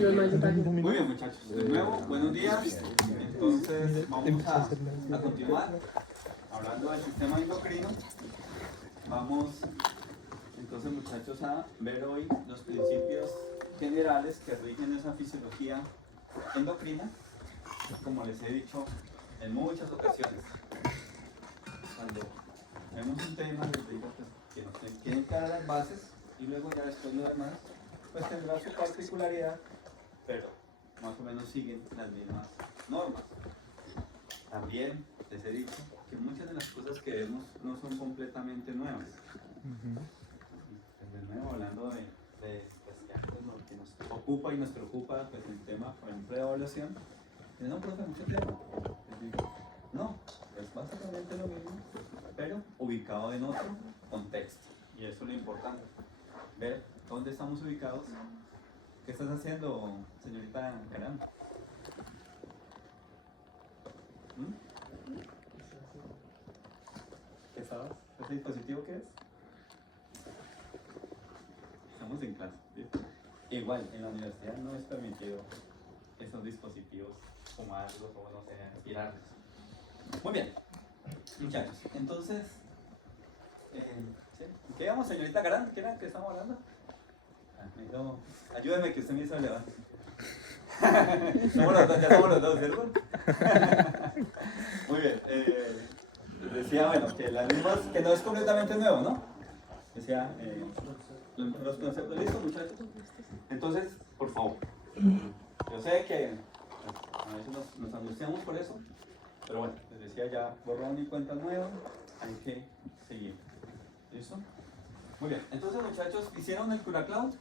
Menos mal, yo también. Muy bien, muchachos. De nuevo, buenos días. Entonces, vamos a continuar hablando del sistema endocrino. Vamos, entonces, muchachos, a ver hoy los principios generales que rigen esa fisiología endocrina, como les he dicho en muchas ocasiones. Cuando vemos un tema, les digo que nos tienen claras las bases y luego ya después lo demás, pues tendrá su particularidad, pero más o menos siguen las mismas normas. También les he dicho que muchas de las cosas que vemos no son completamente nuevas. De nuevo, hablando de pues, lo que nos ocupa y nos preocupa, pues el tema, por ejemplo, de evaluación, no, profe, mucho tiempo. No, es básicamente lo mismo, pero ubicado en otro contexto. Y eso es lo importante, ver dónde estamos ubicados. ¿Qué estás haciendo, señorita Caramba? ¿Qué sabes? ¿Ese dispositivo qué es? Estamos en clase, ¿sí? Igual, en la universidad no es permitido esos dispositivos fumarlos o no sé, tirarlos. Muy bien, muchachos, entonces, ¿sí? ¿Qué vamos, señorita Caramba? ¿Qué era que estamos hablando? No, ayúdeme que usted me hizo el levante. Somos los dos, ya somos los dos, ¿cierto? Muy bien. Decía, bueno, que las mismas, que no es completamente nuevo, ¿no? Decía, los conceptos, ¿listos, muchachos? Entonces, por favor, yo sé que a veces nos angustiamos por eso, pero bueno, les decía ya, borrón y cuenta nueva, hay que seguir. ¿Listo? Muy bien, entonces, muchachos, ¿hicieron el CuraCloud?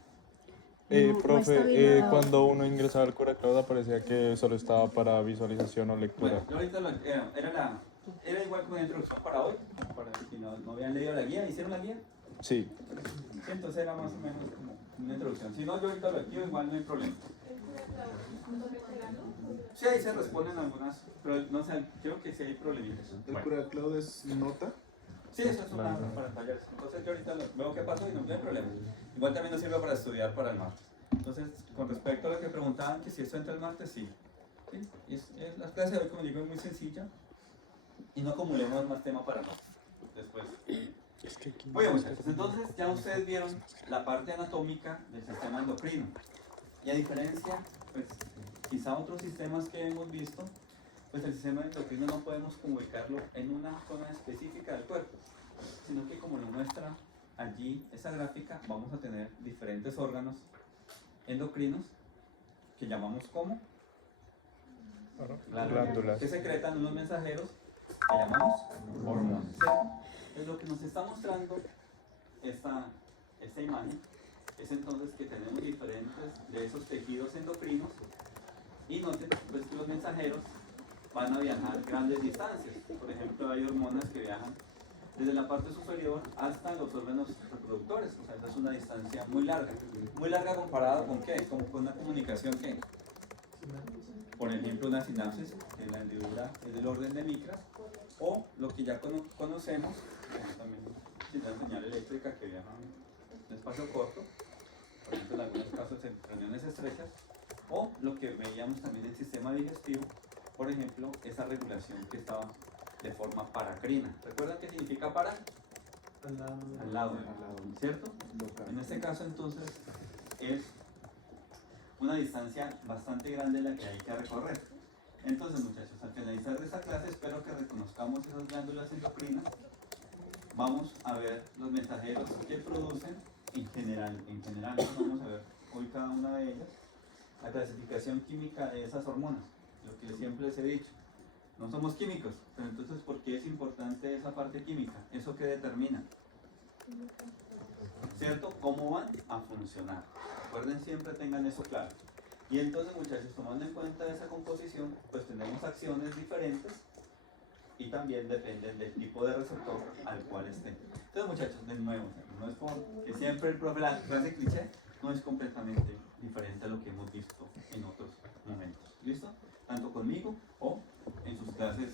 Profe, cuando uno ingresaba al CuraCloud aparecía que solo estaba para visualización o lectura. Bueno, yo ahorita era igual como una introducción para hoy, para si no habían leído la guía. ¿Hicieron la guía? Sí. Sí, entonces era más o menos como una introducción. Si no, yo ahorita lo activo, igual no hay problema. Sí, ahí se responden algunas, pero no sé, creo que sí hay problemitas. ¿El CuraCloud es nota? Sí, eso es una para talleres. Entonces yo ahorita veo qué pasó y no hay problema. Igual también nos sirve para estudiar para el martes. Entonces, con respecto a lo que preguntaban, que si esto entra el martes, sí. ¿Sí? La clase de hoy, como digo, es muy sencilla y no acumulemos más tema para nosotros. Después. Muy bien, muchachos. Entonces, ya ustedes vieron la parte anatómica del sistema endocrino. Y a diferencia, pues, quizá otros sistemas que hemos visto, pues el sistema endocrino no podemos ubicarlo en una zona específica del cuerpo, sino que como lo muestra allí esa gráfica, vamos a tener diferentes órganos endocrinos que llamamos como glándulas, que secretan unos mensajeros que llamamos hormonas. Es lo que nos está mostrando esta imagen, es entonces que tenemos diferentes de esos tejidos endocrinos y noten pues, que los mensajeros van a viajar grandes distancias. Por ejemplo, hay hormonas que viajan desde la parte superior hasta los órganos reproductores. O sea, esa es una distancia muy larga. Muy larga comparada con ¿qué? Como con una comunicación que, por ejemplo, una sinapsis, que en la hendidura es del orden de micras, o lo que ya conocemos, como también la señal eléctrica que viaja en un espacio corto, por ejemplo, en algunos casos en reuniones estrechas, o lo que veíamos también en el sistema digestivo, por ejemplo, esa regulación que estaba de forma paracrina. ¿Recuerdan qué significa para? Al lado, ¿cierto? En este caso, entonces, es una distancia bastante grande la que hay que recorrer. Entonces, muchachos, al finalizar esta clase, espero que reconozcamos esas glándulas endocrinas. Vamos a ver los mensajeros que producen en general. Vamos a ver hoy cada una de ellas. La clasificación química de esas hormonas, lo que siempre les he dicho. No somos químicos, pero entonces, ¿por qué es importante esa parte química? ¿Eso qué determina? ¿Cierto? ¿Cómo van a funcionar? Recuerden, siempre tengan eso claro. Y entonces, muchachos, tomando en cuenta esa composición, pues tenemos acciones diferentes y también dependen del tipo de receptor al cual estén. Entonces, muchachos, de nuevo, no es como que siempre el profe, la clase cliché, no es completamente diferente a lo que hemos visto en otros momentos. ¿Listo? Tanto conmigo o en sus clases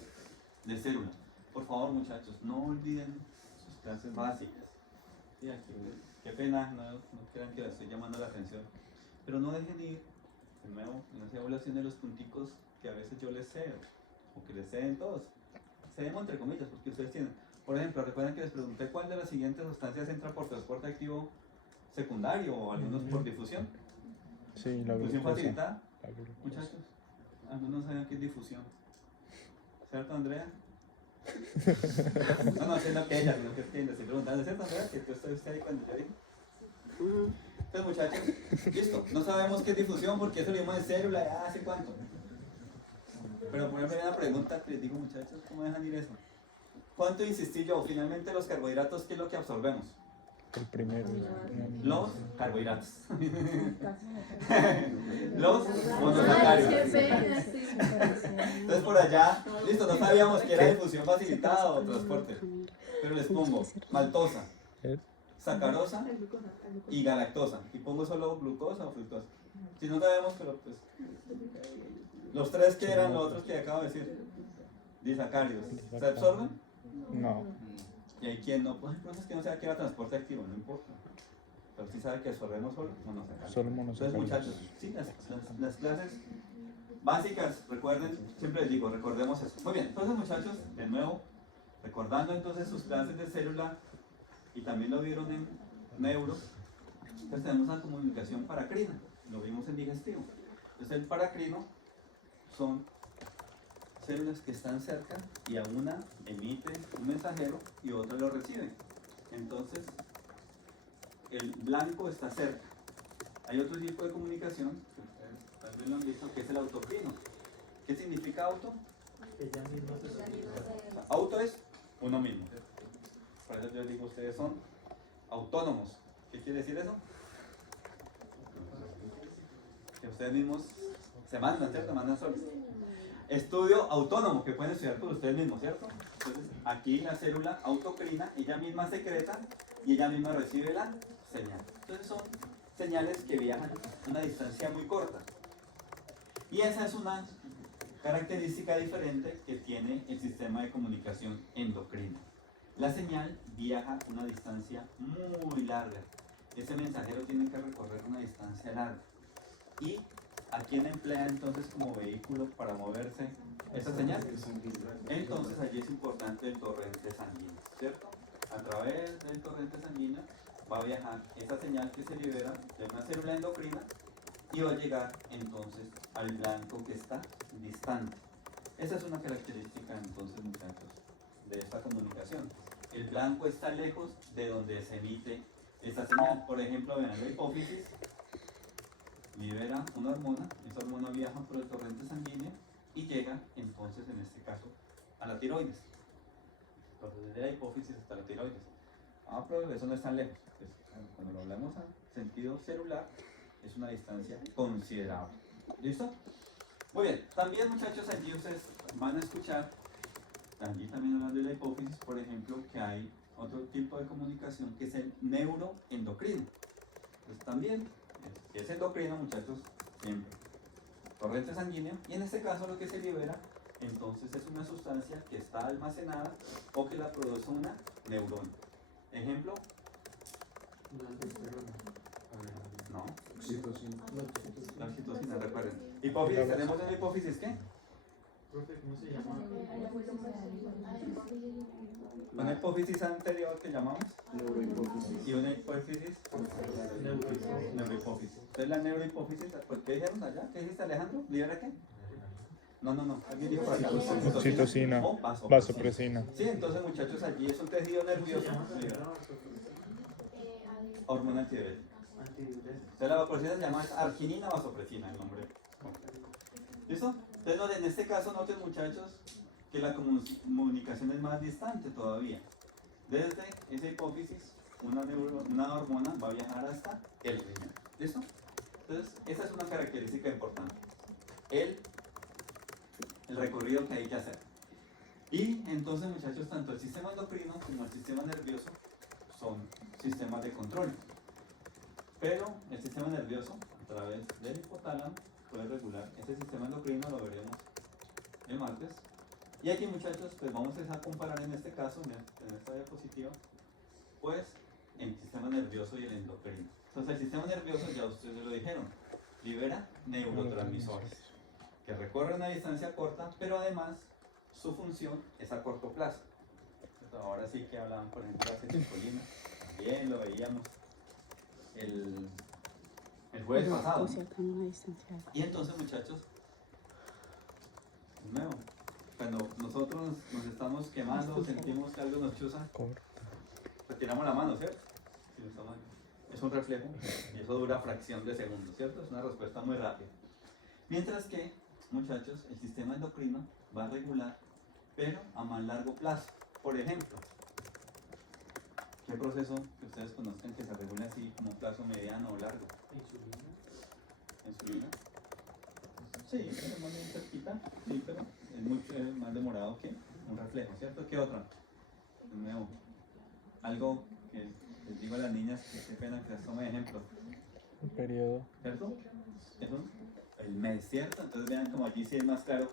de célula. Por favor, muchachos, no olviden sus clases básicas. Sí, aquí, qué pena, no crean que les estoy llamando la atención, pero no dejen ir de nuevo, en esa evaluación de los punticos que a veces yo les cedo, o que les ceden todos. Cedemos entre comillas, porque ustedes tienen. Por ejemplo, recuerden que les pregunté cuál de las siguientes sustancias entra por transporte activo secundario o algunos por difusión. Sí, la Difusión glucosa. facilitada, La glucosa. muchachos. Algunos saben qué es difusión. ¿Cierto, Andrea? No, no sé lo que ella, sino que es que le estoy preguntando, ¿cierto, Andrea? Que tú estuviste ahí cuando yo dije. Entonces, muchachos, listo. No sabemos qué es difusión porque eso lo vimos en célula ya hace cuánto. Pero por ejemplo, hay una pregunta que les digo, muchachos, ¿cómo dejan ir eso? ¿Cuánto insistí yo? Finalmente, los carbohidratos, ¿qué es lo que absorbemos? El primero. Los carbohidratos. Los monosacáridos. Entonces por allá, listo, no sabíamos que era difusión facilitada o transporte. Pero les pongo maltosa, sacarosa y galactosa. Y pongo solo glucosa o fructosa. Si no sabemos, pero pues... Los tres que eran los otros que acabo de decir. Disacáridos. ¿Se absorben? No. Y hay quien no, pues hay cosas que no sabe que era transporte activo, no importa. Pero sí sabe que absorbemos solo monosacáridos. Solo Entonces monosacáridos. muchachos, sí, las clases básicas, recuerden, siempre les digo, recordemos eso. Muy bien, entonces muchachos, de nuevo, recordando entonces sus clases de célula y también lo vieron en neuro, entonces tenemos una comunicación paracrina, lo vimos en digestivo. Entonces el paracrino son células que están cerca y a una emite un mensajero y otra lo recibe. Entonces, el blanco está cerca. Hay otro tipo de comunicación, que ustedes tal vez lo han visto, que es el autocrino. ¿Qué significa auto? Auto es uno mismo. Por eso yo les digo, ustedes son autónomos. ¿Qué quiere decir eso? Que ustedes mismos se mandan, ¿cierto? Mandan solos. Estudio autónomo, que pueden estudiar por ustedes mismos, ¿cierto? Entonces, aquí la célula autocrina, ella misma secreta y ella misma recibe la señal. Entonces son señales que viajan a una distancia muy corta. Y esa es una característica diferente que tiene el sistema de comunicación endocrino. La señal viaja a una distancia muy larga. Ese mensajero tiene que recorrer una distancia larga. ¿Y a quién emplea entonces como vehículo para moverse esa señal? Entonces allí es importante el torrente sanguíneo, ¿cierto? A través del torrente sanguíneo va a viajar esa señal que se libera de una célula endocrina y va a llegar entonces al blanco que está distante. Esa es una característica entonces, muchachos, de esta comunicación. El blanco está lejos de donde se emite esa señal. Por ejemplo, vean la hipófisis. Libera una hormona, esa hormona viaja por el torrente sanguíneo y llega entonces en este caso a la tiroides. Entonces desde la hipófisis hasta la tiroides. Ah, pero eso no es tan lejos. Pues, cuando lo hablamos a sentido celular es una distancia considerable. ¿Listo? Muy bien, también muchachos allí ustedes van a escuchar, allí también hablando de la hipófisis, por ejemplo, que hay otro tipo de comunicación que es el neuroendocrino. Pues también si es endocrino, muchachos, siempre torrente sanguíneo, y en este caso lo que se libera entonces es una sustancia que está almacenada o que la produce una neurona. Ejemplo, no, la oxitocina, recuerden. Hipófisis, tenemos en la hipófisis ¿qué? ¿Cómo se llama? Una hipófisis anterior que llamamos Neurohipófisis. y una hipófisis neurohipófisis. Entonces la neurohipófisis, ¿qué dijeron allá? ¿Qué dijiste, Alejandro? ¿Libera qué? No. Alguien dijo por acá. Oxitocina. O Vasopresina. Sí, entonces muchachos, allí es un tejido nervioso. Hormona antidiurética. Entonces la vasopresina se llama arginina vasopresina, el nombre. ¿Listo? Entonces en este caso noten, muchachos, que la comunicación es más distante todavía. Desde esa hipófisis, una hormona va a viajar hasta el riñón. ¿Listo? Entonces, esa es una característica importante. El recorrido que hay que hacer. Y entonces, muchachos, tanto el sistema endocrino como el sistema nervioso son sistemas de control. Pero el sistema nervioso, a través del hipotálamo, puede regular ese sistema endocrino, lo veremos el martes. Y aquí, muchachos, pues vamos a comparar en este caso, en esta diapositiva, pues el sistema nervioso y el endocrino. Entonces el sistema nervioso, ya ustedes lo dijeron, libera neurotransmisores que recorren una distancia corta, pero además su función es a corto plazo. Entonces, ahora sí que hablaban, por ejemplo, de acetilcolina, también lo veíamos el jueves pasado. Y entonces, muchachos, de nuevo, cuando nosotros nos estamos quemando, sentimos que algo nos chuza, retiramos la mano, ¿cierto? Si estamos, es un reflejo y eso dura fracción de segundo, ¿cierto? Es una respuesta muy rápida. Mientras que, muchachos, el sistema endocrino va a regular, pero a más largo plazo. Por ejemplo, ¿qué proceso que ustedes conozcan que se regule así como plazo mediano o largo? Insulina. ¿Insulina? Sí, pero más bien cerquita, sí, pero es mucho más demorado que un reflejo, ¿cierto? ¿Qué otra? De nuevo, algo que les digo a las niñas que qué pena que las tome de ejemplo, Un periodo. ¿cierto? Eso, el mes, ¿cierto? Entonces vean como allí sí es más claro.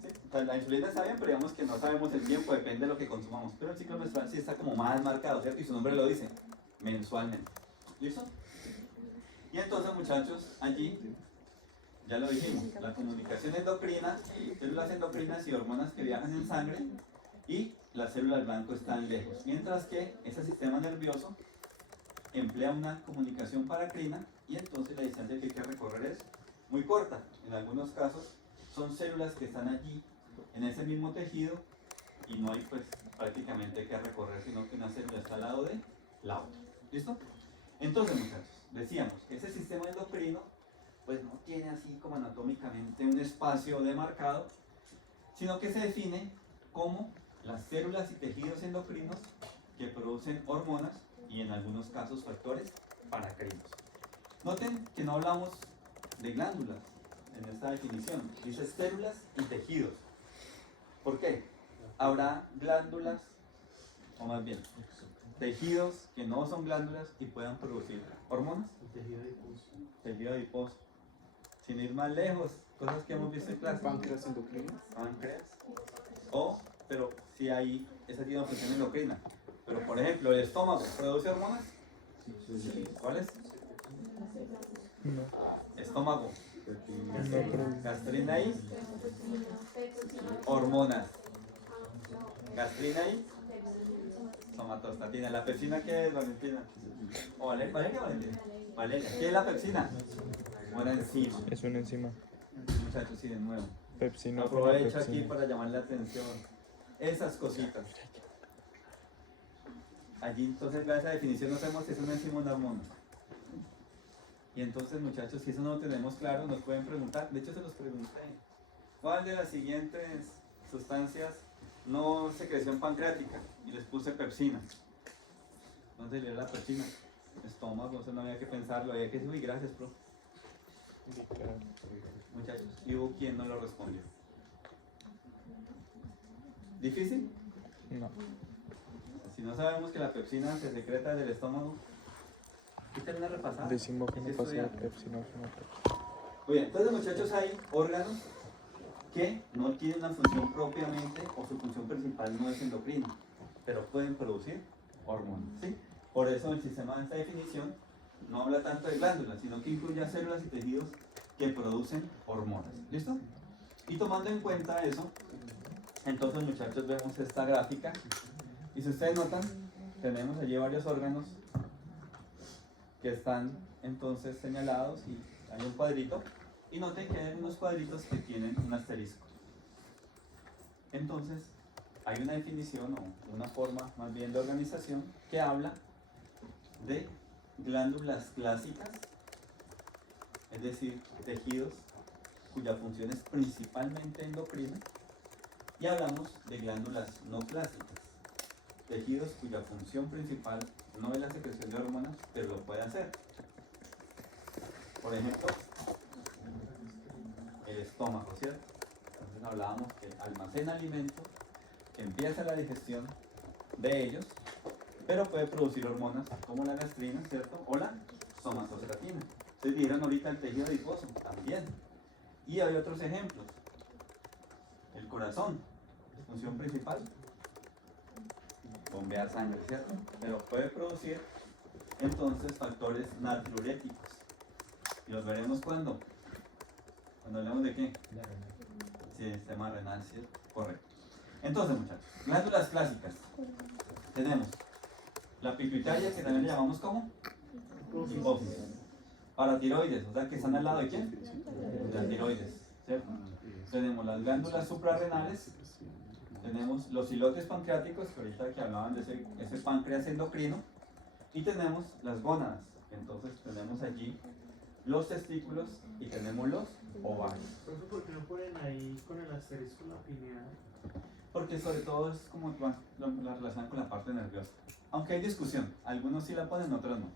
Sí, o sea, la insulina está bien, pero digamos que no sabemos el tiempo, depende de lo que consumamos. Pero el ciclo menstrual sí está como más marcado, ¿cierto? Y su nombre lo dice, mensualmente. ¿Listo? Y entonces, muchachos, allí, ya lo dijimos, la comunicación endocrina, células endocrinas y hormonas que viajan en sangre, y las células blanco están lejos. Mientras que ese sistema nervioso emplea una comunicación paracrina, y entonces la distancia que hay que recorrer es muy corta. En algunos casos son células que están allí, en ese mismo tejido, y no hay pues prácticamente que recorrer, sino que una célula está al lado de la otra. ¿Listo? Entonces, muchachos, decíamos que ese sistema endocrino pues no tiene así como anatómicamente un espacio demarcado, sino que se define como las células y tejidos endocrinos que producen hormonas y en algunos casos factores paracrinos. Noten que no hablamos de glándulas en esta definición, dice células y tejidos. ¿Por qué? Habrá glándulas, o más bien, tejidos que no son glándulas y puedan producir hormonas. El tejido adiposo. Tejido adiposo. Sin ir más lejos, cosas que hemos visto en clase. Páncreas endocrino. Páncreas. Pero si hay esa tiene una función endocrina. Pero por ejemplo, el estómago produce hormonas. ¿Cuáles? No. Estómago. No, Gastrina y hormonas. Gastrina y somatostatina. ¿La pepsina qué es, Valentina? ¿O Valeria? Valeria. ¿Qué es la pepsina? Una enzima. es una enzima. Muchachos, sí, de nuevo. Pepsina. Aprovecho aquí para llamar la atención. Esas cositas. Allí entonces vea esa definición, no sabemos si es una enzima o una hormona. Y entonces, muchachos, si eso no lo tenemos claro, nos pueden preguntar. De hecho, se los pregunté. ¿Cuál de las siguientes sustancias no secreción pancreática? Y les puse pepsina. Entonces le la pepsina. Estómago, entonces no había que pensarlo, había que decir, uy, gracias, pro. Muchachos, y hubo quien no lo respondió. ¿Difícil? No. Si no sabemos que la pepsina se secreta del estómago, quítale una repasada. Decimos que no Sí, pasa de estudiar. pepsina. Muy bien, entonces, muchachos, hay órganos que no tienen una función propiamente o su función principal no es endocrina, pero pueden producir hormonas, ¿sí? Por eso el sistema de esta definición no habla tanto de glándulas, sino que incluye a células y tejidos que producen hormonas. ¿Listo? Y tomando en cuenta eso, entonces, muchachos, vemos esta gráfica. Y si ustedes notan, tenemos allí varios órganos que están entonces señalados y hay un cuadrito. Y noten que hay unos cuadritos que tienen un asterisco. Entonces, hay una definición o una forma más bien de organización que habla de glándulas clásicas, es decir, tejidos cuya función es principalmente endocrina, y hablamos de glándulas no clásicas, tejidos cuya función principal no es la secreción de hormonas, pero lo puede hacer. Por ejemplo, el estómago, ¿cierto? Entonces hablábamos que almacena alimentos, que empieza la digestión de ellos, pero puede producir hormonas como la gastrina, ¿cierto? O la somatostatina. Ustedes vieron ahorita el tejido adiposo, también. Y hay otros ejemplos. El corazón, función principal, bombear sangre, ¿cierto? Pero puede producir entonces factores natriuréticos. ¿Y los veremos cuándo? Cuando hablemos de qué? Sí, sistema renal, ¿sí? Correcto. Entonces, muchachos, glándulas clásicas. Tenemos la pituitaria, que también le llamamos como hipófisis. Paratiroides, o sea que están al lado de quién? De la tiroides, ¿cierto? Tenemos las glándulas suprarrenales, tenemos los islotes pancreáticos, que ahorita que hablaban de ese páncreas endocrino, y tenemos las gónadas. Entonces tenemos allí los testículos y tenemos los ovarios. Profe, ¿por qué no ponen ahí con el asterisco la pineal? Porque sobre todo es como la relación con la parte nerviosa. Aunque hay discusión, algunos sí la ponen, otros no.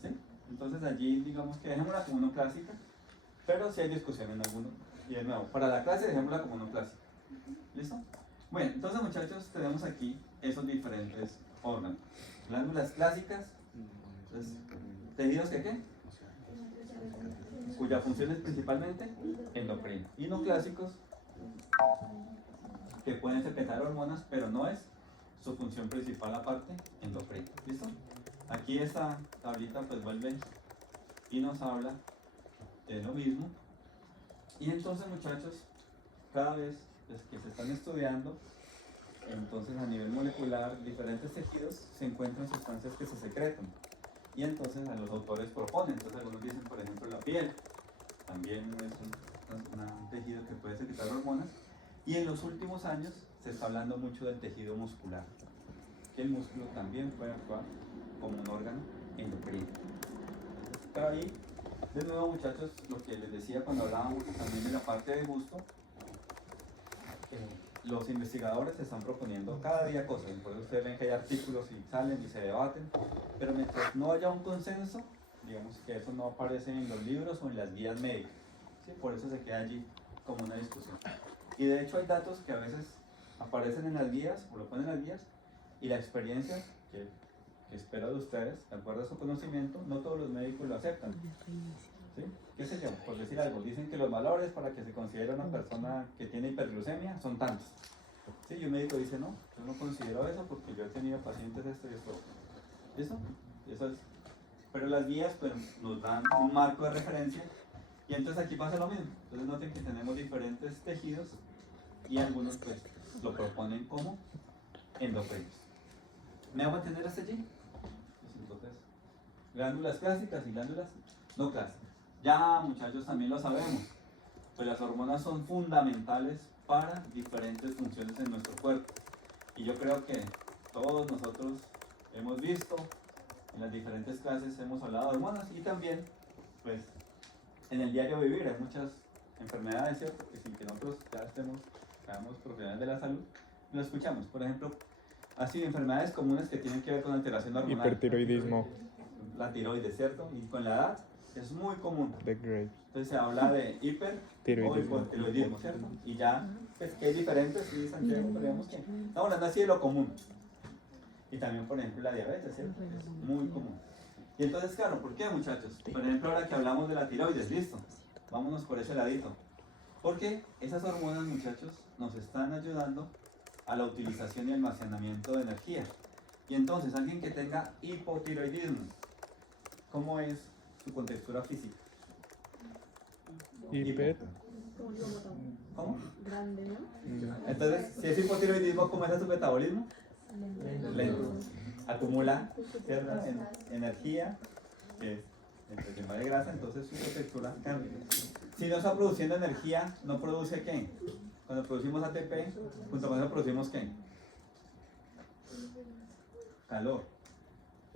¿Sí? Entonces allí digamos que dejémosla como no clásica, pero sí hay discusión en algunos. Y de nuevo, para la clase dejémosla como no clásica. ¿Listo? Bueno, entonces muchachos, tenemos aquí esos diferentes órganos. Glándulas clásicas, entonces, tejidos que qué? Cuya función es principalmente endocrina. Y no clásicos, que pueden secretar hormonas, pero no es su función principal la parte endocrina. ¿Listo? Aquí esta tablita pues vuelve y nos habla de lo mismo. Y entonces, muchachos, cada vez que se están estudiando, entonces a nivel molecular, diferentes tejidos se encuentran sustancias que se secretan. Y entonces a los autores proponen, entonces algunos dicen, por ejemplo, la piel, también es un tejido que puede secretar hormonas. Y en los últimos años se está hablando mucho del tejido muscular, que el músculo también puede actuar como un órgano endocrino. Pero ahí, de nuevo, muchachos, lo que les decía cuando hablábamos también de la parte de gusto, los investigadores se están proponiendo cada día cosas. Por eso ustedes ven que hay artículos y salen y se debaten, pero mientras no haya un consenso, digamos que eso no aparece en los libros o en las guías médicas, ¿sí? Por eso se queda allí como una discusión. Y de hecho hay datos que a veces aparecen en las guías o lo ponen en las guías, y la experiencia que espero de ustedes, de acuerdo a su conocimiento, no todos los médicos lo aceptan. ¿Sí? ¿Qué sé yo? Por decir algo, dicen que los valores para que se considere una persona que tiene hiperglucemia son tantos. ¿Sí? Y un médico dice, no, yo no considero eso porque yo he tenido pacientes esto y esto. ¿Listo? Eso es. Pero las guías pues, nos dan un marco de referencia, y entonces aquí pasa lo mismo. Entonces noten que tenemos diferentes tejidos y algunos pues lo proponen como endocrinos. ¿Me hago entender hasta allí? Pues entonces, glándulas clásicas y glándulas no clásicas. Ya muchachos también lo sabemos, pues las hormonas son fundamentales para diferentes funciones en nuestro cuerpo. Y yo creo que todos nosotros hemos visto, en las diferentes clases hemos hablado de hormonas, y también pues en el diario vivir hay muchas enfermedades, ¿cierto? Que sin que nosotros ya seamos profesionales de la salud, lo escuchamos. Por ejemplo, así enfermedades comunes que tienen que ver con alteración hormonal. Hipertiroidismo. La tiroides, ¿cierto? Y con la edad es muy común. The Graves. Entonces se habla de hiper o hipotiroidismo, ¿cierto? Y ya, pues que hay diferentes, sí, Santiago, pero digamos que estamos hablando así de lo común. Y también, por ejemplo, la diabetes, ¿cierto? Es muy común. Y entonces, claro, ¿por qué, muchachos? Por ejemplo, ahora que hablamos de la tiroides, listo, vámonos por ese ladito. Porque esas hormonas, muchachos, nos están ayudando a la utilización y almacenamiento de energía. Y entonces, alguien que tenga hipotiroidismo, ¿cómo es su contextura física? Hiper. ¿Cómo? Grande, ¿no? Entonces, si es hipotiroidismo, ¿cómo es su metabolismo? Lento. Acumula cierta energía, que es entre quema de grasa, entonces su contextura cambia. Si no está produciendo energía, ¿no produce qué? Cuando producimos ATP, junto con eso producimos ¿qué? Calor.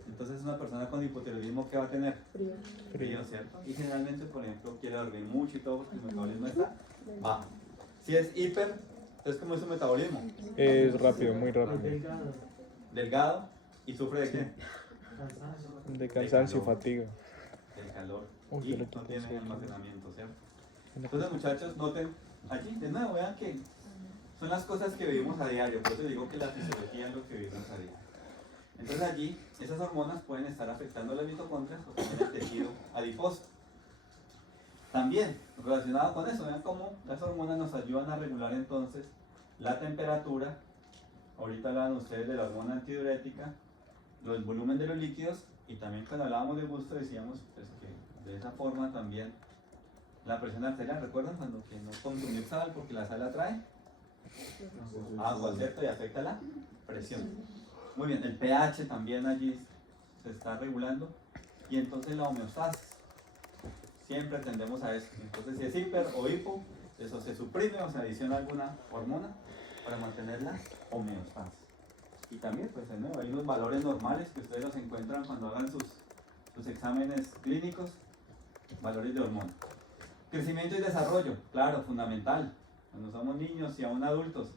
Entonces una persona con hipotiroidismo, ¿qué va a tener? Frío. Frío, ¿cierto? Y generalmente, por ejemplo, quiere dormir mucho y todo porque el metabolismo está bajo. Si es hiper, entonces ¿cómo es su metabolismo? Es rápido, muy rápido. Delgado, Delgado. ¿Y sufre de qué? cansancio. De cansancio, fatiga. Del calor. Uy, Y yo le no quité tiene eso. almacenamiento, ¿cierto? Entonces, muchachos, noten allí, de nuevo, vean que son las cosas que vivimos a diario. Por eso digo que la fisiología es lo que vivimos a diario. Entonces allí, esas hormonas pueden estar afectando las mitocondrias o también el tejido adiposo. También, relacionado con eso, vean cómo las hormonas nos ayudan a regular entonces la temperatura. Ahorita hablaban ustedes de la hormona antidiurética, el volumen de los líquidos, y también cuando hablábamos de gusto decíamos pues, que De esa forma también la presión arterial, ¿recuerdan cuando que no consumir sal porque la sal atrae agua, ¿cierto? Y afecta la presión. Muy bien, el pH también allí se está regulando y entonces la homeostasis. Siempre tendemos a eso. Entonces si es hiper o hipo, eso se suprime o se adiciona alguna hormona para mantener la homeostasis. Y también, pues de nuevo, hay unos valores normales que ustedes los encuentran cuando hagan sus exámenes clínicos, valores de hormona. Crecimiento y desarrollo, claro, fundamental. Cuando somos niños y aún adultos,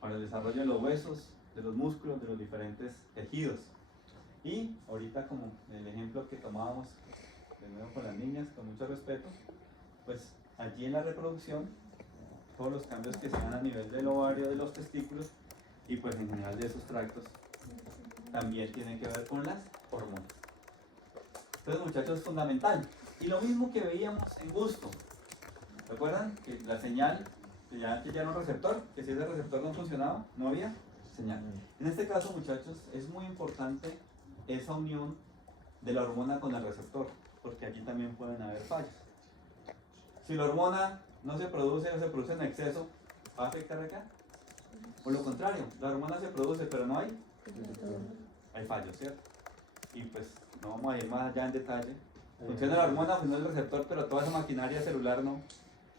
para el desarrollo de los huesos, de los músculos, de los diferentes tejidos. Y ahorita, como el ejemplo que tomábamos de nuevo con las niñas, con mucho respeto, pues allí en la reproducción, todos los cambios que se dan a nivel del ovario, de los testículos y pues en general de esos tractos, también tienen que ver con las hormonas. Entonces, muchachos, es fundamental. Y lo mismo que veíamos en gusto. ¿Recuerdan? Que la señal, que ya era un receptor, que si ese receptor no funcionaba, no había señal. En este caso, muchachos, es muy importante esa unión de la hormona con el receptor, porque aquí también pueden haber fallos. Si la hormona no se produce o se produce en exceso, ¿va a afectar acá? Por lo contrario, la hormona se produce, pero no hay fallos, ¿cierto? Y pues no vamos a ir más allá en detalle. Funciona la hormona, funciona el receptor, pero toda esa maquinaria celular no.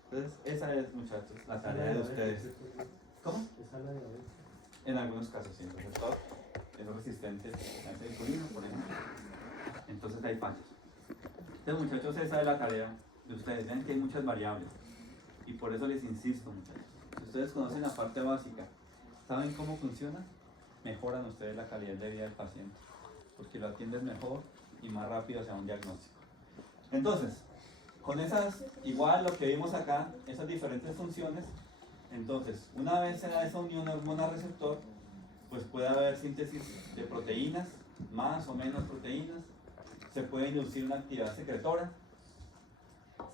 Entonces, esa es, muchachos, la tarea de ustedes. ¿Cómo? En algunos casos, sí, el receptor es resistente a ese insulino, por ejemplo. Entonces hay fallos. Entonces, muchachos, esa es la tarea de ustedes. Ven que hay muchas variables. Y por eso les insisto, muchachos. Si ustedes conocen la parte básica, saben cómo funciona, mejoran ustedes la calidad de vida del paciente. Porque lo atienden mejor y más rápido hacia un diagnóstico. Entonces, con esas, igual lo que vimos acá, esas diferentes funciones, entonces, una vez se da esa unión hormona-receptor, pues puede haber síntesis de proteínas, más o menos proteínas, se puede inducir una actividad secretora,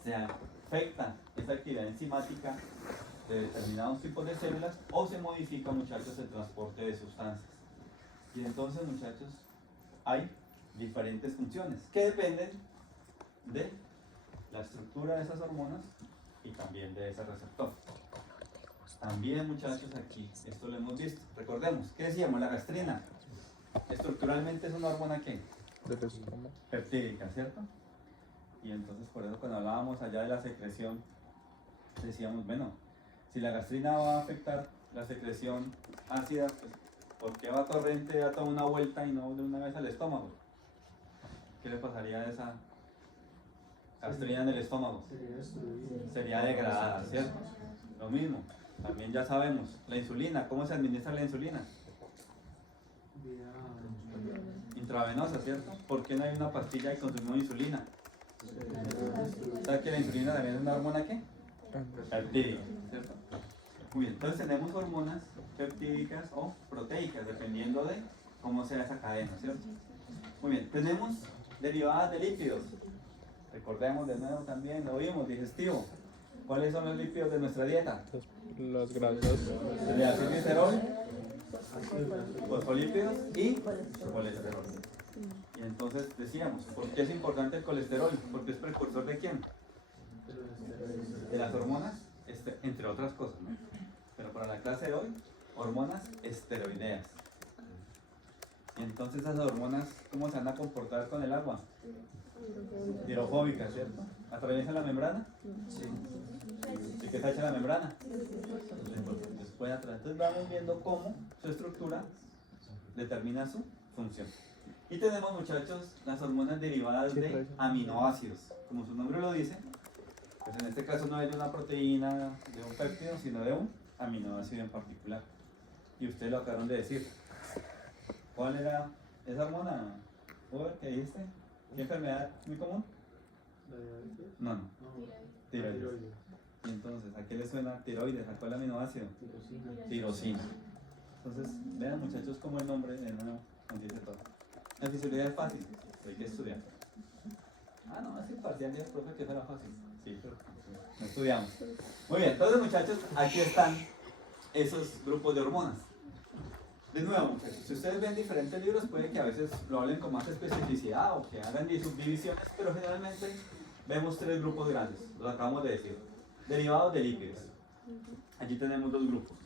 se afecta esa actividad enzimática de determinados tipos de células o se modifica, muchachos, el transporte de sustancias. Y entonces, muchachos, hay diferentes funciones que dependen de la estructura de esas hormonas y también de ese receptor. También, muchachos, aquí, esto lo hemos visto. Recordemos, ¿qué decíamos? La gastrina estructuralmente es una hormona que peptídica, ¿cierto? Y entonces por eso cuando hablábamos allá de la secreción decíamos, bueno, si la gastrina va a afectar la secreción ácida, pues ¿por qué va torrente a toda una vuelta y no de una vez al estómago? ¿Qué le pasaría a esa gastrina en el estómago? Sería degradada, ¿cierto? Lo mismo, también ya sabemos, la insulina, ¿cómo se administra la insulina? Intravenosa, ¿cierto? ¿Por qué no hay una pastilla y consumimos insulina? ¿Sabes que la insulina también es una hormona qué? Peptídica, ¿cierto? Muy bien, entonces tenemos hormonas peptídicas o proteicas, dependiendo de cómo sea esa cadena, ¿cierto? Muy bien, tenemos derivadas de lípidos. Recordemos de nuevo también, lo vimos, digestivo. ¿Cuáles son los lípidos de nuestra dieta? Las grasas. El glicerol, fosfolípidos y colesterol. Y entonces decíamos, ¿por qué es importante el colesterol? Porque es precursor ¿de quién? De las hormonas, entre otras cosas, ¿no? Pero para la clase de hoy, hormonas esteroideas. Y entonces esas hormonas, ¿cómo se van a comportar con el agua? Hidrofóbicas, ¿cierto? ¿Atraviesan la membrana? Sí. ¿Y qué tacha la membrana? Después atrás. Entonces vamos viendo cómo su estructura determina su función. Y tenemos, muchachos, las hormonas derivadas de aminoácidos. Como su nombre lo dice, pues en este caso no es de una proteína, de un péptido, sino de un aminoácido en particular. Y ustedes lo acabaron de decir. ¿Cuál era esa hormona? ¿Qué dijiste? ¿Qué enfermedad muy común? ¿La diabetes? No. No, Tiroides. Y entonces, ¿a qué le suena tiroides? ¿A cuál aminoácido? Tirosina. Entonces, vean, muchachos, cómo el nombre de nuevo nos dice todo. La fisiología es fácil, hay que estudiar. Ah, no, es imparcial, ya profe, que será fácil. Sí, pero no estudiamos. Muy bien, entonces, muchachos, aquí están esos grupos de hormonas. De nuevo, muchachos, si ustedes ven diferentes libros, puede que a veces lo hablen con más especificidad o que hagan subdivisiones, pero generalmente vemos tres grupos grandes, lo acabamos de decir. Derivados de lípidos. Allí tenemos dos grupos.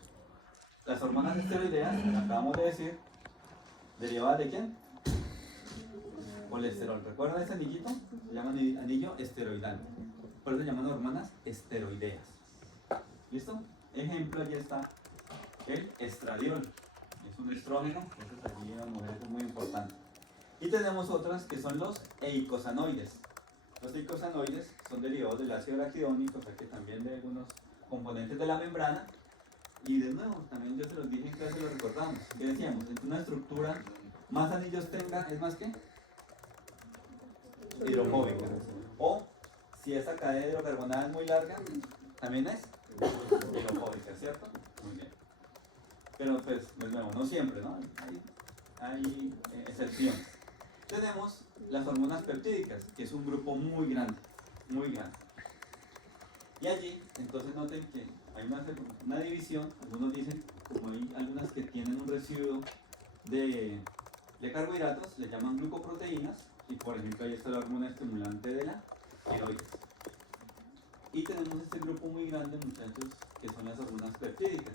Las hormonas esteroideas, lo acabamos de decir, derivadas de quién? Colesterol. ¿Recuerdan ese anillito? Se llama anillo esteroidal. Por eso se llaman hormonas esteroideas. ¿Listo? Ejemplo, allí está el estradiol. Es un estrógeno, entonces allí en las mujeres es muy importante. Y tenemos otras que son los eicosanoides. Los eicosanoides son derivados del ácido araquidónico, o sea que también de algunos componentes de la membrana. Y de nuevo, también yo se los dije en clase, lo recordamos. ¿Qué decíamos? Entre una estructura más anillos tenga, ¿es más que? Hidrofóbica. O si esa cadena hidrocarbonada es muy larga, también es hidrofóbica, ¿cierto? Muy bien. Pero pues, de nuevo, no siempre, ¿no? Hay excepciones. Tenemos las hormonas peptídicas, que es un grupo muy grande, muy grande. Y allí, entonces noten que hay una división, algunos dicen, como hay algunas que tienen un residuo de carbohidratos, le llaman glucoproteínas, y por ejemplo ahí está la hormona estimulante de la tiroides. Y tenemos este grupo muy grande, muchachos, que son las hormonas peptídicas.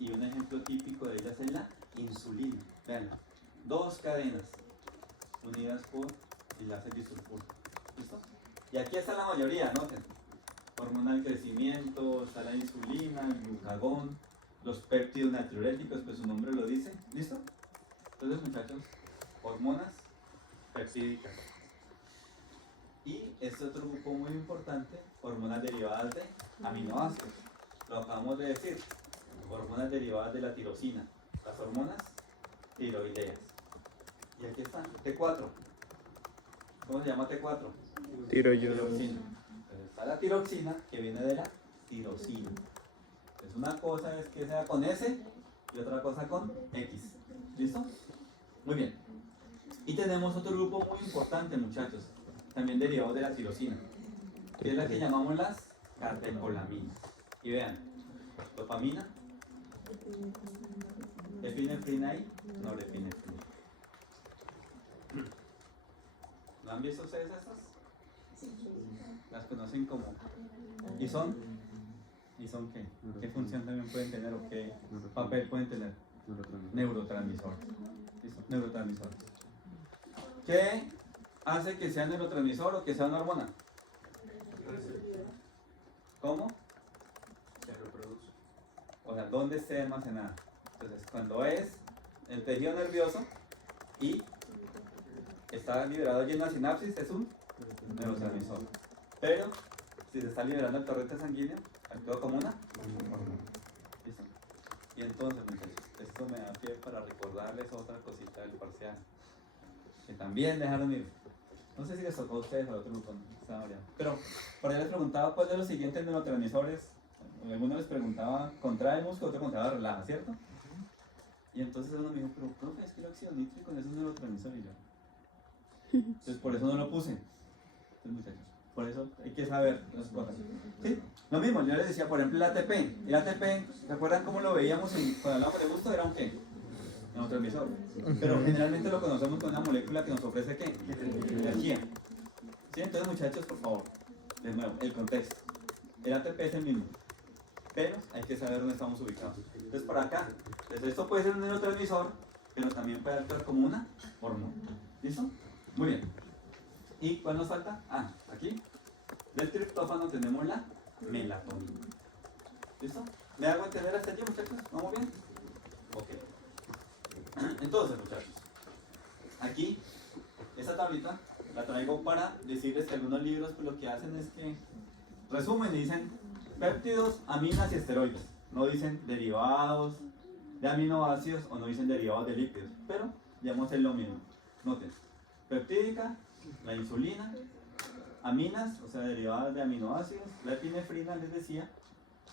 Y un ejemplo típico de ellas es la insulina. Vean, dos cadenas unidas por enlaces disulfuro. ¿Listo? Y aquí está la mayoría, noten. Hormona del crecimiento, está la insulina, el glucagón, los péptidos natriuréticos, pues su nombre lo dice. ¿Listo? Entonces, muchachos, hormonas peptídicas. Y este otro grupo muy importante, hormonas derivadas de aminoácidos. Lo acabamos de decir. Hormonas derivadas de la tirosina, las hormonas tiroideas. Y aquí está, T4. ¿Cómo se llama T4? Tiroides. Tiroxina. Entonces está la tiroxina que viene de la tirosina. Entonces una cosa es que sea con S y otra cosa con X. ¿Listo? Muy bien. Y tenemos otro grupo muy importante, muchachos, también derivado de la tirosina, que es la que llamamos las catecolaminas. Y vean, dopamina, epinefrina y norepinefrina. ¿No han visto ustedes estas? Las conocen como... ¿Y son? ¿Y son qué? ¿Qué función también pueden tener o qué papel pueden tener? Neurotransmisores. ¿Listo? Neurotransmisores. ¿Qué hace que sea neurotransmisor o que sea una hormona? ¿Cómo? Se reproduce. O sea, ¿dónde esté almacenada? Entonces, cuando es el tejido nervioso y está liberado allí en la sinapsis, es un neurotransmisor. Pero, si se está liberando el torrente sanguíneo, actúa como una hormona. ¿Listo? Y entonces, muchachos, esto me da pie para recordarles otra cosita del parcial, que también dejaron ir. No sé si les tocó a ustedes o a otro grupo, pero por ahí les preguntaba cuál de los siguientes neurotransmisores. Alguno les preguntaba contrae el músculo, otro preguntaba relaja, ¿cierto? Y entonces uno me dijo, pero profe, es que el óxido nítrico no es un neurotransmisor. Y yo, entonces por eso no lo puse. Entonces, muchachos, por eso hay que saber las cosas. ¿Sí? Lo mismo, yo les decía, por ejemplo, el ATP. El ATP, ¿recuerdan cómo lo veíamos cuando hablábamos de gusto? Era un qué? Neurotransmisor. Pero generalmente lo conocemos con una molécula que nos ofrece ¿qué? Energía. ¿Sí? Entonces, muchachos, por favor, de nuevo, el contexto. El ATP es el mismo, pero hay que saber dónde estamos ubicados. Entonces, por acá, entonces esto puede ser un neurotransmisor, pero también puede actuar como una hormona. ¿Listo? Muy bien. ¿Y cuál nos falta? Ah, aquí. Del triptófano tenemos la melatonina. ¿Listo? ¿Me hago entender hasta allí, muchachos? ¿Vamos bien? Ok. Entonces, muchachos, aquí, esta tablita la traigo para decirles que algunos libros pues, lo que hacen es que resumen y dicen péptidos, aminas y esteroides. No dicen derivados de aminoácidos o no dicen derivados de lípidos, pero digamos es lo mismo. Noten, peptídica, la insulina, aminas, o sea derivadas de aminoácidos, la epinefrina les decía,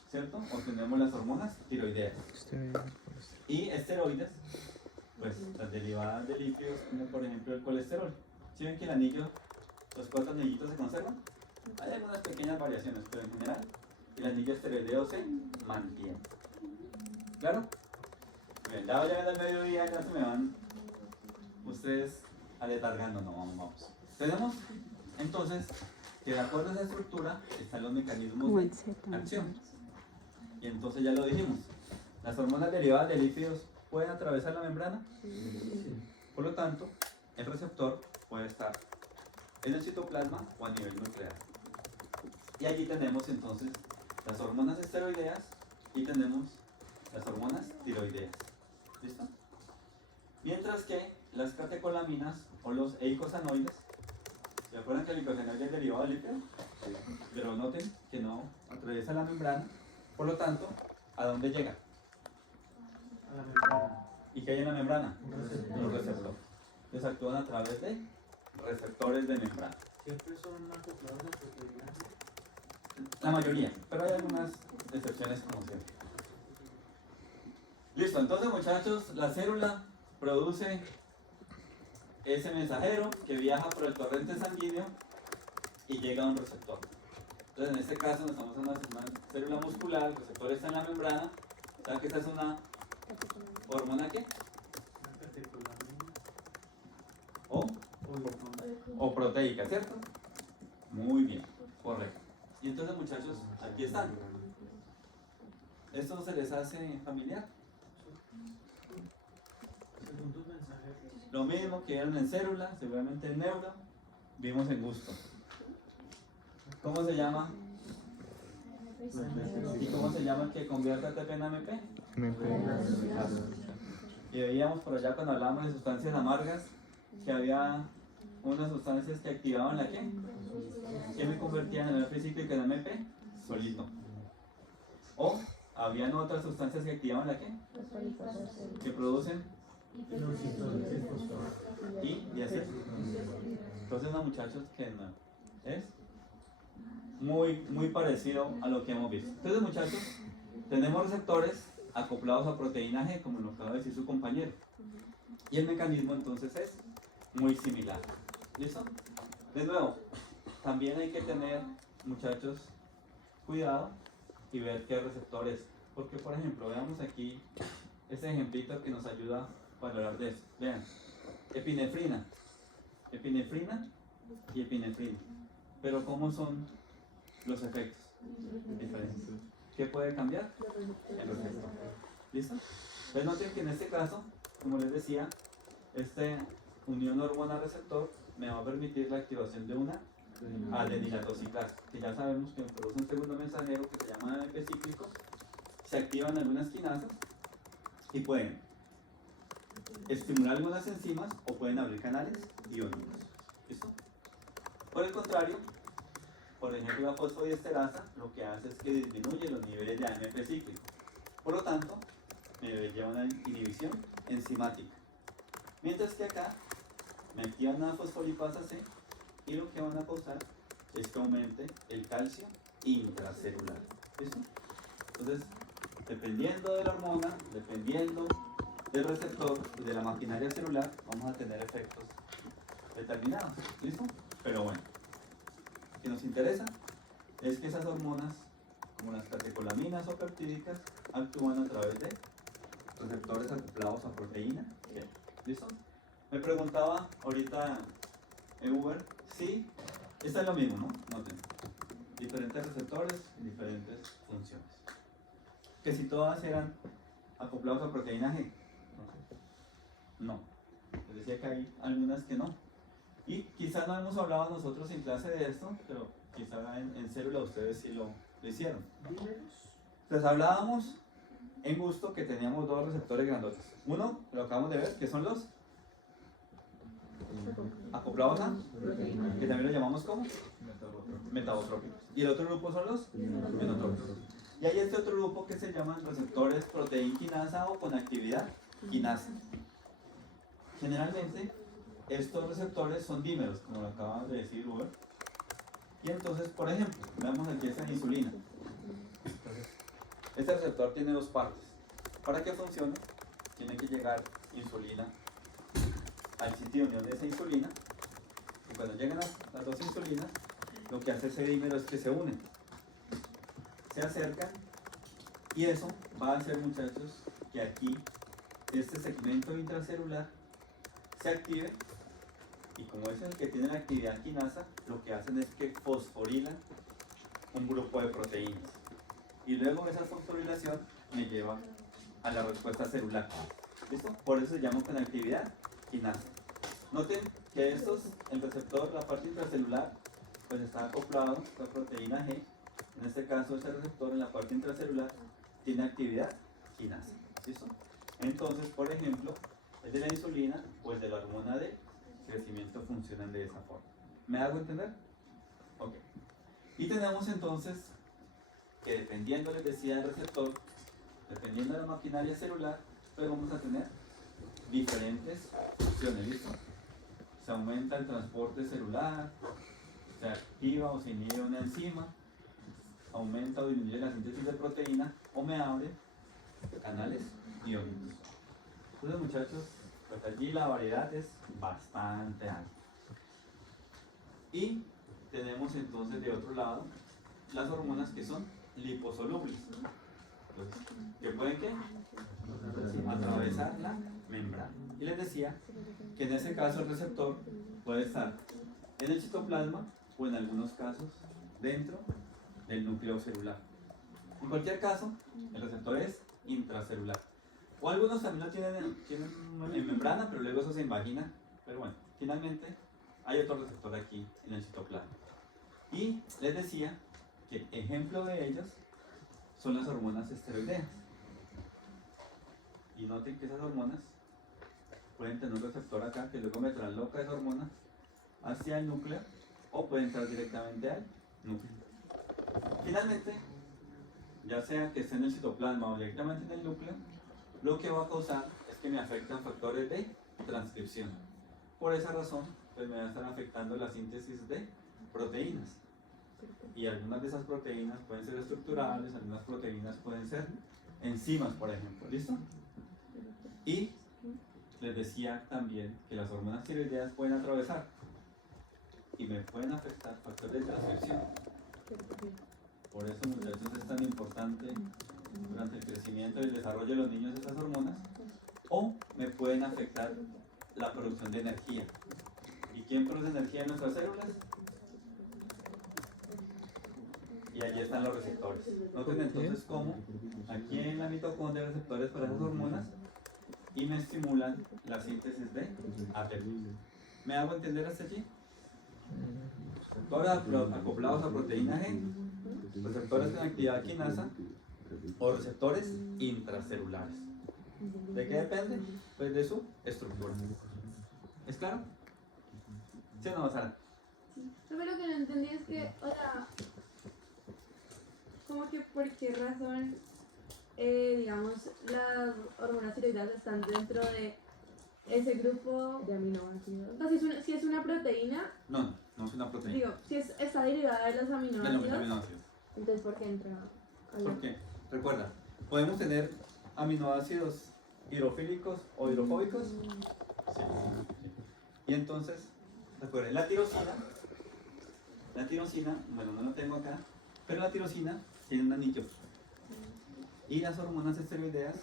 ¿cierto? Obtenemos las hormonas tiroideas. Y esteroides, pues las derivadas de lípidos, como por ejemplo el colesterol. ¿Sí ven que el anillo, los 4 anillitos se conservan? Hay algunas pequeñas variaciones, pero en general el anillo esteroideo se mantiene. ¿Claro? bien, ya llegando al mediodía, ya se me van ustedes aletargando, no, vamos. Tenemos entonces que de acuerdo a esa estructura están los mecanismos de acción. Y entonces ya lo dijimos, las hormonas derivadas de lípidos pueden atravesar la membrana. Por lo tanto, el receptor puede estar en el citoplasma o a nivel nuclear. Y allí tenemos entonces las hormonas esteroideas y tenemos las hormonas tiroideas. ¿Listo? Mientras que las catecolaminas o los eicosanoides, ¿se acuerdan que el eicosanoide es derivado del lípido? Pero noten que no atraviesa la membrana, por lo tanto, ¿a dónde llega? A la membrana. ¿Y qué hay en la membrana? Un receptor. Un receptor. Entonces actúan a través de receptores de membrana. Siempre son acoplados a proteínas. La mayoría, pero hay algunas excepciones como siempre. Listo, entonces muchachos, la célula produce ese mensajero que viaja por el torrente sanguíneo y llega a un receptor. Entonces en este caso nos estamos hablando de una célula muscular, el receptor está en la membrana, o sea que esta es una hormona ¿qué? Una catecolamina. O proteica, ¿cierto? Muy bien, correcto. Y entonces muchachos, aquí están. ¿Esto se les hace familiar? Segundos mensajeros. Lo mismo que vieron en célula, seguramente en neuro, vimos en gusto. ¿Cómo se llama? ¿Y cómo se llama el que convierte ATP en AMP? Y veíamos por allá cuando hablábamos de sustancias amargas que había unas sustancias que activaban la ¿qué? Que me convertían en AMP cíclico en AMP solito. O habían otras sustancias que activaban la ¿qué? Que producen y así. Entonces no muchachos que no es muy parecido a lo que hemos visto. Entonces muchachos, tenemos receptores acoplados a proteína G, como lo acaba de decir su compañero. Y el mecanismo entonces es muy similar. ¿Listo? De nuevo, también hay que tener, muchachos, cuidado y ver qué receptor es. Porque, por ejemplo, veamos aquí este ejemplito que nos ayuda para hablar de eso. Vean, epinefrina y epinefrina. Pero ¿cómo son los efectos? Diferentes. ¿Qué puede cambiar? El receptor. ¿Listo? Pues noten que en este caso, como les decía, esta unión hormona-receptor me va a permitir la activación de una adenilatoxicasa, que ya sabemos que produce un segundo mensajero que se llama AMP cíclico. Se activan algunas quinasas y pueden estimular algunas enzimas o pueden abrir canales iónicos. ¿Listo? Por el contrario, por ejemplo, la fosfodiesterasa lo que hace es que disminuye los niveles de AMP cíclico. Por lo tanto, me lleva a una inhibición enzimática. Mientras que acá me activan una fosfolipasa C y lo que van a causar es que aumente el calcio intracelular. ¿Listo? Entonces, dependiendo de la hormona, dependiendo del receptor y de la maquinaria celular, vamos a tener efectos determinados. ¿Listo? Pero bueno, lo que nos interesa es que esas hormonas, como las catecolaminas o peptídicas, actúan a través de receptores acoplados a proteína G. ¿Listo? Me preguntaba ahorita Uber si está es lo mismo, ¿no? Noten. Diferentes receptores, diferentes funciones. Que si todas eran acoplados a proteína G. No. Les decía que hay algunas que no. Y quizás no hemos hablado nosotros en clase de esto, pero quizá en célula ustedes sí lo hicieron. Les hablábamos en gusto que teníamos dos receptores grandotes. Uno, lo acabamos de ver, que son los acoplados a, que también lo llamamos como metabotrópicos. Y el otro grupo son los menotrópicos. Y hay este otro grupo que se llaman receptores proteína quinasa o con actividad quinasa. Generalmente, estos receptores son dímeros, como lo acaba de decir Uber. Y entonces, por ejemplo, veamos aquí esta insulina. Este receptor tiene dos partes. Para que funcione, tiene que llegar insulina al sitio de unión de esa insulina. Y cuando llegan las dos insulinas, lo que hace ese dímero es que se unen, se acercan, y eso va a hacer, muchachos, que aquí este segmento intracelular se active, y como es el que tiene la actividad quinasa, lo que hacen es que fosforilan un grupo de proteínas. Y luego esa fosforilación me lleva a la respuesta celular. ¿Listo? Por eso se llama conectividad quinasa. Noten que el receptor, la parte intracelular, pues está acoplado a la proteína G. En este caso, este receptor en la parte intracelular tiene actividad quinasa. ¿Listo? Entonces, por ejemplo, el de la insulina o el de la hormona de crecimiento funcionan de esa forma. ¿Me hago entender? Ok. Y tenemos entonces que dependiendo, les decía, del receptor, dependiendo de la maquinaria celular, pues vamos a tener diferentes funciones. ¿Listo? Se aumenta el transporte celular, se activa o se inhibe una enzima, aumenta o disminuye la síntesis de proteína, o me abre canales iónicos. Entonces, muchachos, pues allí la variedad es bastante alta. Y tenemos entonces de otro lado las hormonas que son liposolubles. Entonces, ¿qué pueden qué? Atravesar la membrana. Y les decía que en ese caso el receptor puede estar en el citoplasma o en algunos casos dentro del núcleo celular. En cualquier caso, el receptor es intracelular. O algunos también lo tienen en membrana, pero luego eso se invagina. Pero bueno, finalmente hay otro receptor aquí en el citoplasma. Y les decía que ejemplo de ellos son las hormonas esteroideas. Y noten que esas hormonas pueden tener un receptor acá que luego me transloca esa hormona hacia el núcleo, o pueden entrar directamente al núcleo. Finalmente, ya sea que esté en el citoplasma o directamente en el núcleo, lo que va a causar es que me afectan factores de transcripción. Por esa razón, pues me va a estar afectando la síntesis de proteínas. Y algunas de esas proteínas pueden ser estructurales, algunas proteínas pueden ser enzimas, por ejemplo. ¿Listo? Y les decía también que las hormonas tiroideas pueden atravesar y me pueden afectar factores de transcripción. Por eso, muchachos, es tan importante durante el crecimiento y el desarrollo de los niños estas hormonas, o me pueden afectar la producción de energía. ¿Y quién produce energía en nuestras células? Y allí están los receptores. Noten entonces cómo aquí en la mitocondria hay receptores para esas hormonas y me estimulan la síntesis de ATP. ¿Me hago entender hasta allí? Receptores acoplados a proteína G, receptores con actividad quinasa o receptores intracelulares. ¿De qué depende? Pues de su estructura. ¿Es claro? ¿Sí o no, Sara? No, pero lo que no entendí es que, o sea, como que por qué razón, digamos, las hormonas tiroideas están dentro de ese grupo de aminoácidos. Entonces, si es una proteína, No es una proteína. digo, si está derivada de los De los aminoácidos, aminoácidos. entonces ¿por qué entra ahí? ¿Por qué? Recuerda, podemos tener aminoácidos hidrofílicos o hidrofóbicos. Sí. Y entonces, recuerden, la tirosina, bueno, no lo tengo acá, pero la tirosina tiene un anillo. Y las hormonas esteroideas,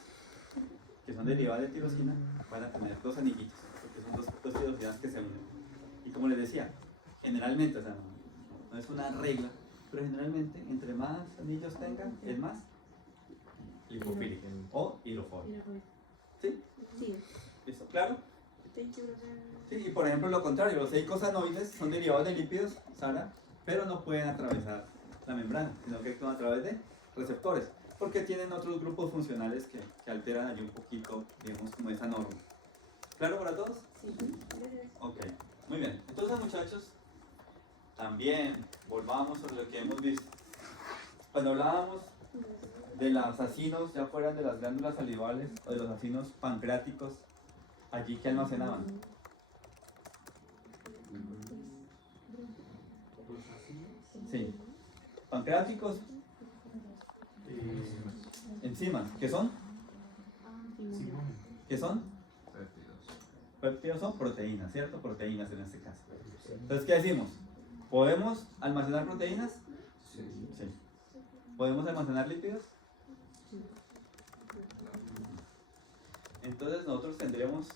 que son derivadas de tirosina, van a tener dos anillitos, porque son dos tirosinas que se unen. Y como les decía, generalmente, o sea, no es una regla, pero generalmente, entre más anillos tengan, es más lipofílico o hidrofóbico. ¿Sí? Sí. ¿Listo? ¿Claro? Sí, y por ejemplo lo contrario, los eicosanoides son derivados de lípidos, Sara, pero no pueden atravesar la membrana, sino que actúan a través de receptores, porque tienen otros grupos funcionales que alteran allí un poquito, digamos, como esa norma. ¿Claro para todos? Sí. Ok, muy bien. Entonces, muchachos, también volvamos sobre lo que hemos visto. Cuando hablábamos de los acinos, ya fueran de las glándulas salivales o de los acinos pancreáticos, allí que almacenaban. Sí. Pancreáticos, enzimas, ¿qué son? Simón. ¿Qué son? Péptidos son proteínas, ¿cierto? Proteínas en este caso. Entonces, ¿qué decimos? ¿Podemos almacenar proteínas? Sí. ¿Podemos almacenar lípidos? entonces nosotros tendremos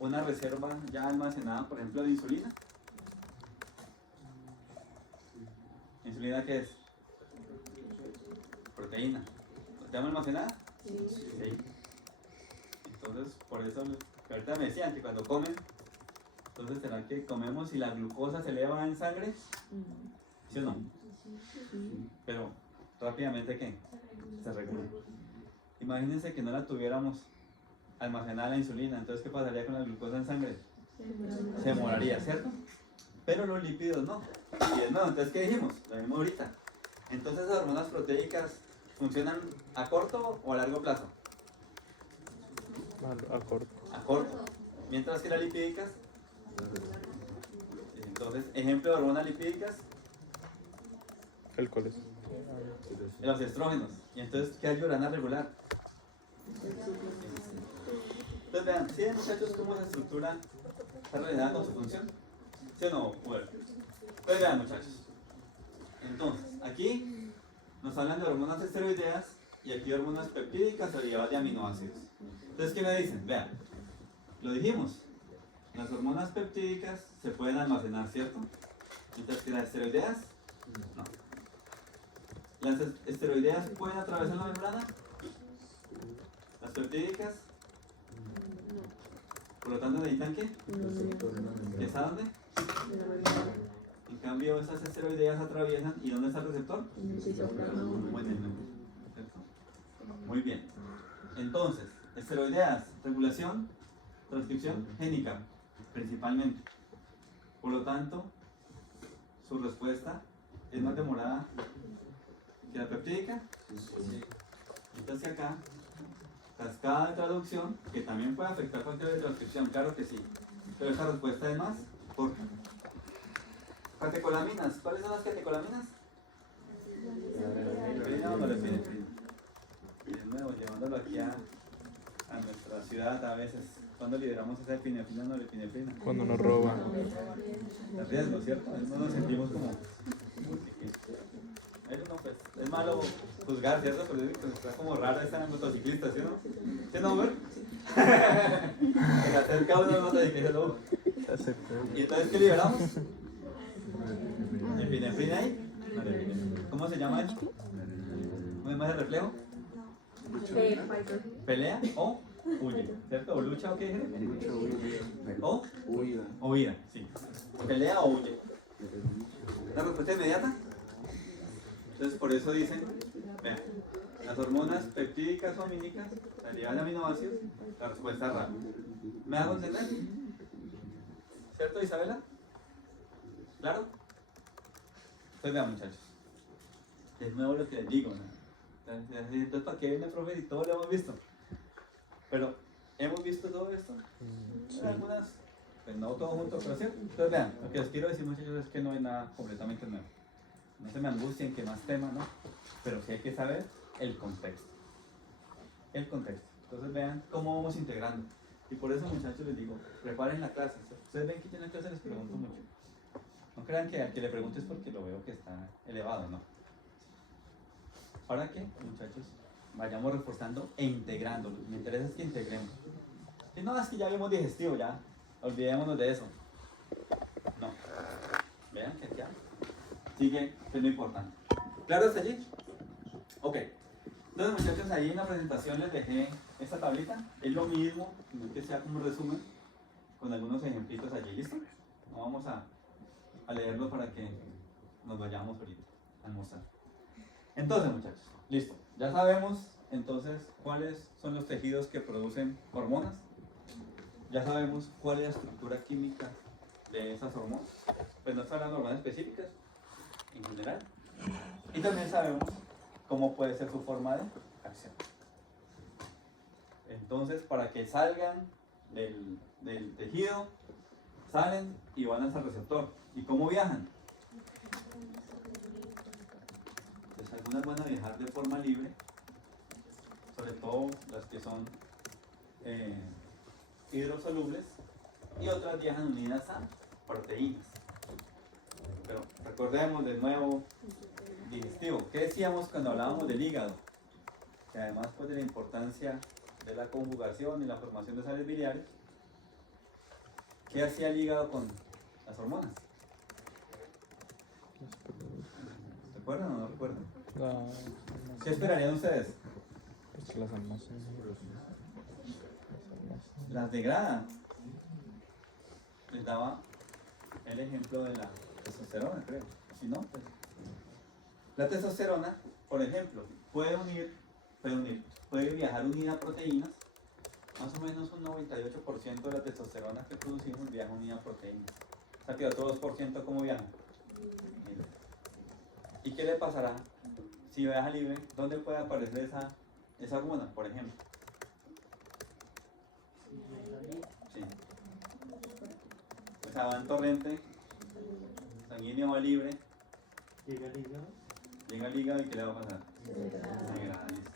una reserva ya almacenada, por ejemplo, de insulina. ¿Insulina qué es? Proteína. ¿La tenemos almacenada? Sí. Entonces, por eso, ahorita me decían que cuando comen, entonces será que comemos y la glucosa se eleva en sangre, ¿sí o no? Pero rápidamente, ¿qué? Se regula. Imagínense que no la tuviéramos almacenada la insulina, entonces ¿qué pasaría con la glucosa en sangre? Se moraría, ¿cierto? Pero los lípidos no. Y es no, entonces ¿qué dijimos? Lo mismo ahorita. Entonces las hormonas proteicas funcionan a corto o a largo plazo. A corto. A corto. Mientras que las lipídicas. Entonces, ejemplo de hormonas lipídicas, El coles. los estrógenos. Y entonces, ¿qué ayudan a regular? Entonces vean, ¿sí ven, muchachos, cómo esa estructura está relacionada con su función? ¿Sí o no? Bueno. Pues vean, muchachos. Entonces, aquí nos hablan de hormonas esteroideas y aquí de hormonas peptídicas o derivadas de aminoácidos. Entonces, ¿qué me dicen? Vean, lo dijimos. Las hormonas peptídicas se pueden almacenar, ¿cierto? Mientras que las esteroideas, no. ¿Las esteroideas pueden atravesar la membrana? ¿Las peptídicas? Por lo tanto, ¿necesitan qué? ¿Que está dónde? En cambio, esas esteroideas atraviesan. ¿Y dónde está el receptor? Muy bien. Muy bien. Entonces, esteroideas, regulación, transcripción génica, principalmente. Por lo tanto, su respuesta es más demorada que la peptídica. Entonces acá, cascada de traducción, que también puede afectar cualquier de transcripción, claro que sí. Pero esa respuesta es más corta. Catecolaminas, ¿cuáles son las catecolaminas? Norepinefrina o norepinefrina. Y de nuevo, llevándolo aquí a nuestra ciudad a veces. ¿Cuándo liberamos esa epinefrina o norepinefrina? Cuando nos roban. El riesgo, ¿cierto? No nos sentimos como... Eso no, pues, es malo juzgar, ¿cierto? Pero está como raro esa motociclista, ¿sí o no? ¿Sí no, Uber? Se acerca uno de los motociclistas luego. ¿Y entonces qué liberamos? ¿Epinefrina ahí? Norepinefrina. ¿Cómo se llama eso? ¿Cómo se llama ese reflejo? Pelea o huye, ¿cierto? O lucha o qué dijeron. O huida, sí. Pelea o huye. ¿La respuesta inmediata? Entonces por eso dicen, vean, las hormonas peptídicas o amínicas, la derivadas de aminoácidos, la respuesta es rápida. ¿Me hago entender? ¿Cierto, Isabela? ¿Claro? Entonces vean, muchachos. Es nuevo lo que les digo, ¿no? Entonces, ¿para qué viene, profe? Y todo lo hemos visto. Pero, ¿hemos visto todo esto? Sí. Algunas, pues no todo junto, pero sí. Entonces, vean, lo que les quiero decir, muchachos, es que no hay nada completamente nuevo. No se me angustien que más tema, ¿no? Pero sí hay que saber el contexto. El contexto. Entonces, vean cómo vamos integrando. Y por eso, muchachos, les digo, preparen la clase. Ustedes ven que yo en la clase les pregunto mucho. No crean que al que le pregunte es porque lo veo que está elevado, no. Ahora que, muchachos, vayamos reforzando e integrándolo. Me interesa es que integremos. Si no, es que ya vimos digestivo, ya. Olvidémonos de eso. No. Vean que ya sigue siendo importante. ¿Claro hasta allí? Ok. Entonces, muchachos, ahí en la presentación les dejé esta tablita. Es lo mismo, sino que sea como un resumen con algunos ejemplitos allí. ¿Listo? No vamos a leerlo para que nos vayamos ahorita a almorzar. Entonces, muchachos, listo. Ya sabemos entonces cuáles son los tejidos que producen hormonas. Ya sabemos cuál es la estructura química de esas hormonas. Pues no están hablando de hormonas específicas en general. Y también sabemos cómo puede ser su forma de acción. Entonces, para que salgan del tejido, salen y van hacia el receptor. ¿Y cómo viajan? Pues algunas van a viajar de forma libre, sobre todo las que son hidrosolubles, y otras viajan unidas a proteínas. Pero recordemos de nuevo, digestivo. ¿Qué decíamos cuando hablábamos del hígado? Que además pues, de la importancia de la conjugación y la formación de sales biliares, ¿qué hacía el hígado con las hormonas? ¿Recuerdan o no recuerdan? ¿Qué esperarían ustedes? Pues las almacenas. Las degrada. Les daba el ejemplo de la testosterona, creo. Si no, pues. La testosterona, por ejemplo, puede viajar unida a proteínas. Más o menos un 98% de la testosterona que producimos viaja unida a proteínas. O sea que otro 2% ¿cómo viaja? Libre. ¿Y qué le pasará si viaja libre? ¿Dónde puede aparecer esa hormona, por ejemplo? Sí. O sea, va en torrente sanguíneo, va libre, Llega al hígado. llega al hígado y ¿qué le va a pasar? Degrada, listo.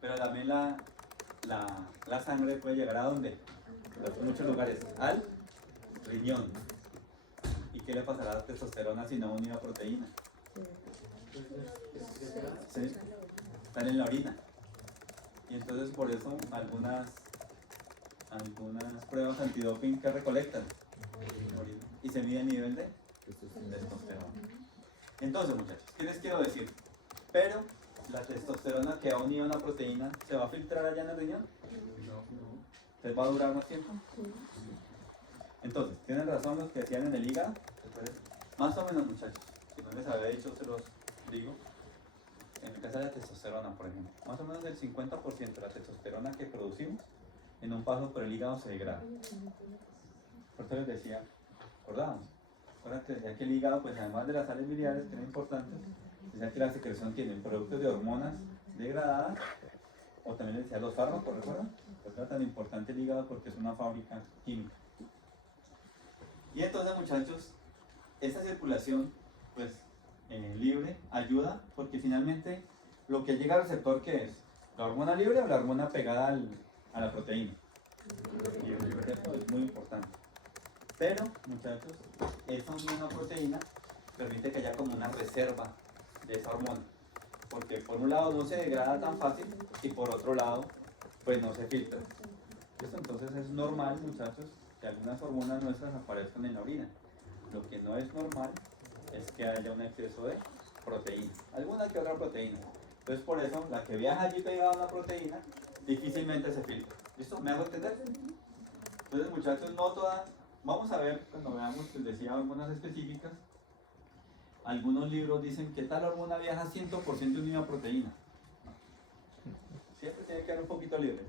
Pero también la sangre puede llegar ¿a dónde? En muchos lugares. Al riñón. ¿Y qué le pasará a la testosterona si no unida a proteína? ¿Sí? Están en la orina. Y entonces por eso algunas pruebas antidoping que recolectan orina, y se mide el nivel de testosterona. Entonces, muchachos, ¿qué les quiero decir? Pero la testosterona que va unida a una proteína, ¿se va a filtrar allá en el riñón? ¿Les va a durar más tiempo? Entonces, ¿tienen razón los que decían en el hígado? Más o menos, muchachos, si no les había dicho, se los digo. En el caso de la testosterona, por ejemplo, más o menos el 50% de la testosterona que producimos en un paso por el hígado se degrada. Por eso les decía, ¿recordábamos? Ahora que decía que el hígado, pues además de las sales biliares, que eran importantes, decía que la secreción tiene productos de hormonas degradadas, o también les decía los fármacos, ¿recuerdan? Pues era tan importante el hígado porque es una fábrica química. Y entonces, muchachos, esta circulación, pues, libre ayuda porque finalmente lo que llega al receptor, ¿qué es? ¿La hormona libre o la hormona pegada a la proteína? Libre, esto es muy importante. Pero, muchachos, esa hormona proteína permite que haya como una reserva de esa hormona. Porque por un lado no se degrada tan fácil y por otro lado, pues no se filtra. ¿Listo? Entonces es normal, muchachos, que algunas hormonas nuestras aparezcan en la orina. Lo que no es normal es que haya un exceso de proteína, alguna que otra proteína. Entonces por eso la que viaja allí pegada a una proteína difícilmente se filtra. ¿Listo? ¿Me hago entender? Entonces, muchachos, no todas, vamos a ver cuando veamos, les decía hormonas específicas. Algunos libros dicen que tal hormona viaja 100% unida a proteína. Siempre tiene que haber un poquito libre,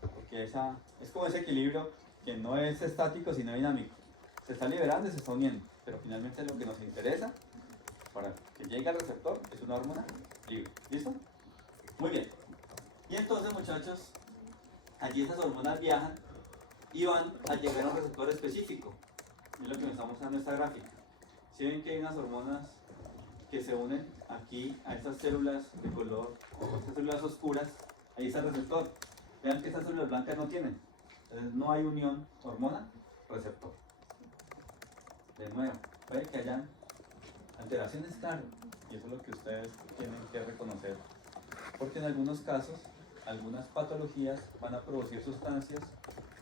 porque esa es como ese equilibrio que no es estático sino dinámico. Se está liberando y se está uniendo, pero finalmente lo que nos interesa para que llegue al receptor es una hormona libre. ¿Listo? Muy bien. Y entonces, muchachos, allí esas hormonas viajan y van a llegar a un receptor específico. Es lo que me está mostrando esta gráfica. Si ven que hay unas hormonas que se unen aquí a estas células de color, o estas células oscuras, ahí está el receptor. Vean que estas células blancas no tienen. Entonces no hay unión hormona-receptor. De nuevo, puede que hayan alteraciones, claro, y eso es lo que ustedes tienen que reconocer. Porque en algunos casos, algunas patologías van a producir sustancias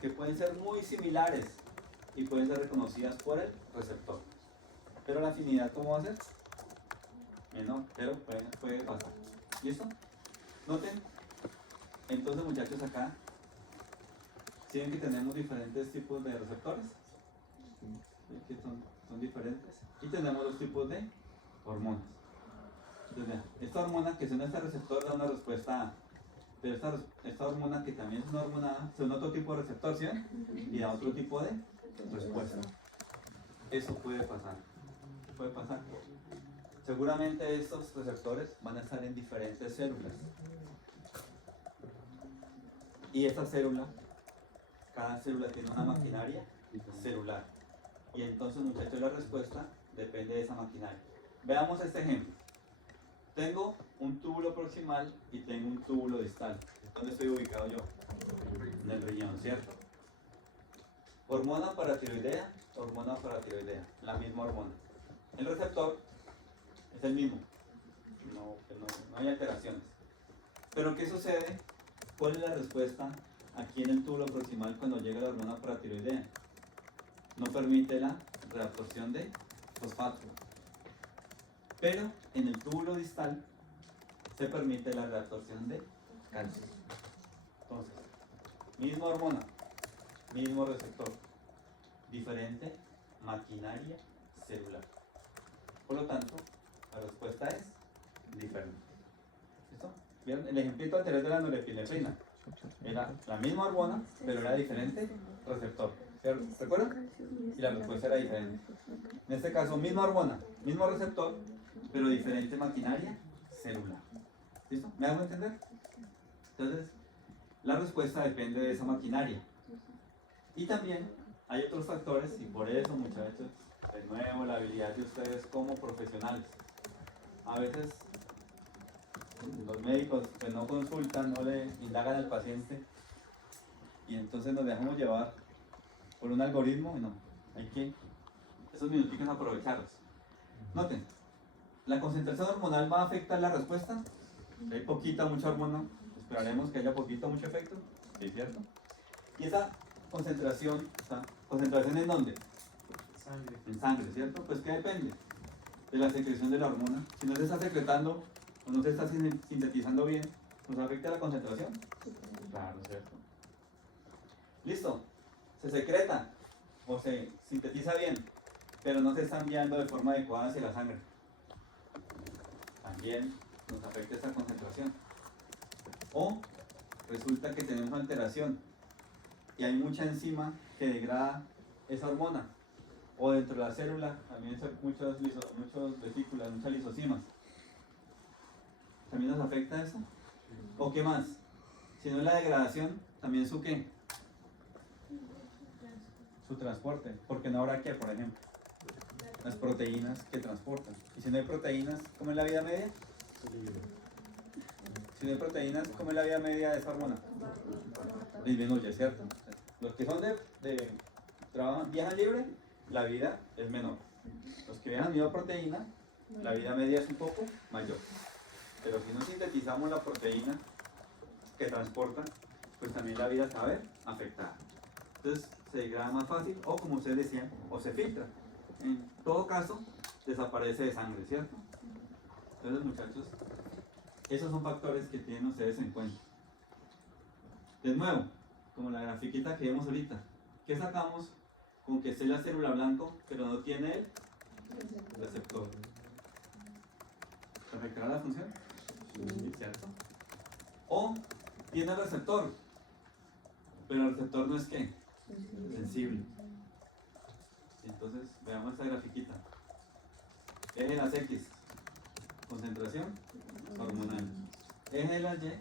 que pueden ser muy similares y pueden ser reconocidas por el receptor. Pero la afinidad, ¿cómo va a ser? Menor, pero puede pasar. ¿Listo? Noten, entonces, muchachos, acá, ¿sí ven que tenemos diferentes tipos de receptores? ¿Sí? Que son diferentes. Y tenemos los tipos de hormonas. Entonces, vean, esta hormona que es en este receptor da una respuesta A. Pero esta hormona que también es una hormona A, es otro tipo de receptor, ¿sí ven? Y da otro tipo de respuesta. Eso puede pasar. Puede pasar. Seguramente estos receptores van a estar en diferentes células. Y esta célula, cada célula tiene una maquinaria celular. Y entonces, muchachos, la respuesta depende de esa maquinaria. Veamos este ejemplo. Tengo un túbulo proximal y tengo un túbulo distal. ¿Dónde estoy ubicado yo? En el riñón, ¿cierto? Hormona paratiroidea, la misma hormona. El receptor es el mismo, no hay alteraciones. Pero ¿qué sucede ¿cuál es la respuesta aquí en el túbulo proximal cuando llega la hormona paratiroidea? No permite la reabsorción de fosfato. Pero en el túbulo distal se permite la reabsorción de calcio. Entonces, misma hormona, mismo receptor, diferente maquinaria celular. Por lo tanto, la respuesta es diferente. ¿Listo? ¿Vieron? El ejemplito anterior de la norepinefrina era la misma hormona, pero era diferente receptor. ¿Se recuerdan? Y la respuesta era diferente. En este caso, misma hormona, mismo receptor, pero diferente maquinaria celular. ¿Listo? ¿Me hago entender? Entonces, la respuesta depende de esa maquinaria. Y también hay otros factores, y por eso, muchachos, de nuevo, la habilidad de ustedes como profesionales. A veces los médicos pues, no consultan, no le indagan al paciente, y entonces nos dejamos llevar por un algoritmo, y no, hay que esos minuticos aprovecharlos. Noten, ¿la concentración hormonal va a afectar la respuesta? Si hay poquita, mucha hormona, esperaremos que haya poquito, mucho efecto, ¿sí, cierto? Y esa concentración ¿en dónde? Sangre. En sangre, ¿cierto? Pues ¿qué depende? De la secreción de la hormona. Si no se está secretando o no se está sintetizando bien, ¿nos afecta la concentración? Claro, ¿cierto? Listo. Se secreta o se sintetiza bien, pero no se está enviando de forma adecuada hacia la sangre. También nos afecta esta concentración. O resulta que tenemos alteración y hay mucha enzima que degrada esa hormona. O dentro de la célula también son muchas vesículas, muchas lisosimas. ¿También nos afecta eso? ¿O qué más? Si no es la degradación, también su qué? Su transporte. Porque no habrá qué, por ejemplo, las proteínas que transportan. Y si no hay proteínas, ¿cómo es la vida media? Si no hay proteínas, ¿cómo es la vida media de esa hormona? Disminuye, ¿cierto? Los que son viajan libre, la vida es menor. Los que viajan a proteína, la vida media es un poco mayor. Pero si no sintetizamos la proteína que transporta, pues también la vida se va a ver afectada. Entonces se degrada más fácil, o como ustedes decían, o se filtra. En todo caso, desaparece de sangre, ¿cierto? Entonces, muchachos, esos son factores que tienen ustedes en cuenta. De nuevo, como la grafiquita que vimos ahorita, ¿qué sacamos con que esté la célula blanco, pero no tiene el receptor? ¿Se afectará la función? Sí, ¿cierto? O tiene el receptor, pero el receptor no es ¿qué? Sensible. Entonces, veamos esta grafiquita. Eje de las X, concentración hormonal. Eje de las Y,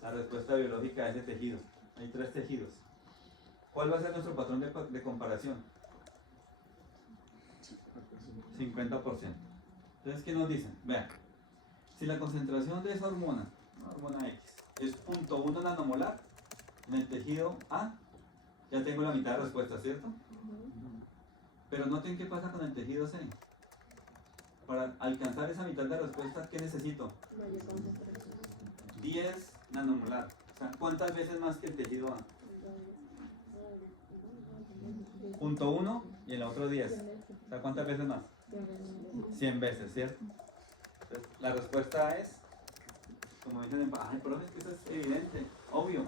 la respuesta biológica de ese tejido. Hay 3 tejidos. ¿Cuál va a ser nuestro patrón de comparación? 50%. Entonces, ¿qué nos dicen? Vean, si la concentración de esa hormona X, es 0.1 nanomolar, en el tejido A, ya tengo la mitad de respuesta, ¿cierto? Pero noten qué pasa con el tejido C. Para alcanzar esa mitad de respuesta, ¿qué necesito? 10 nanomolar. O sea, ¿cuántas veces más que el tejido A? 0.1 y el otro 10. O sea, ¿cuántas veces más? 100 veces, ¿cierto? Entonces, la respuesta es, como dicen, ay, profe, es que eso es evidente, obvio.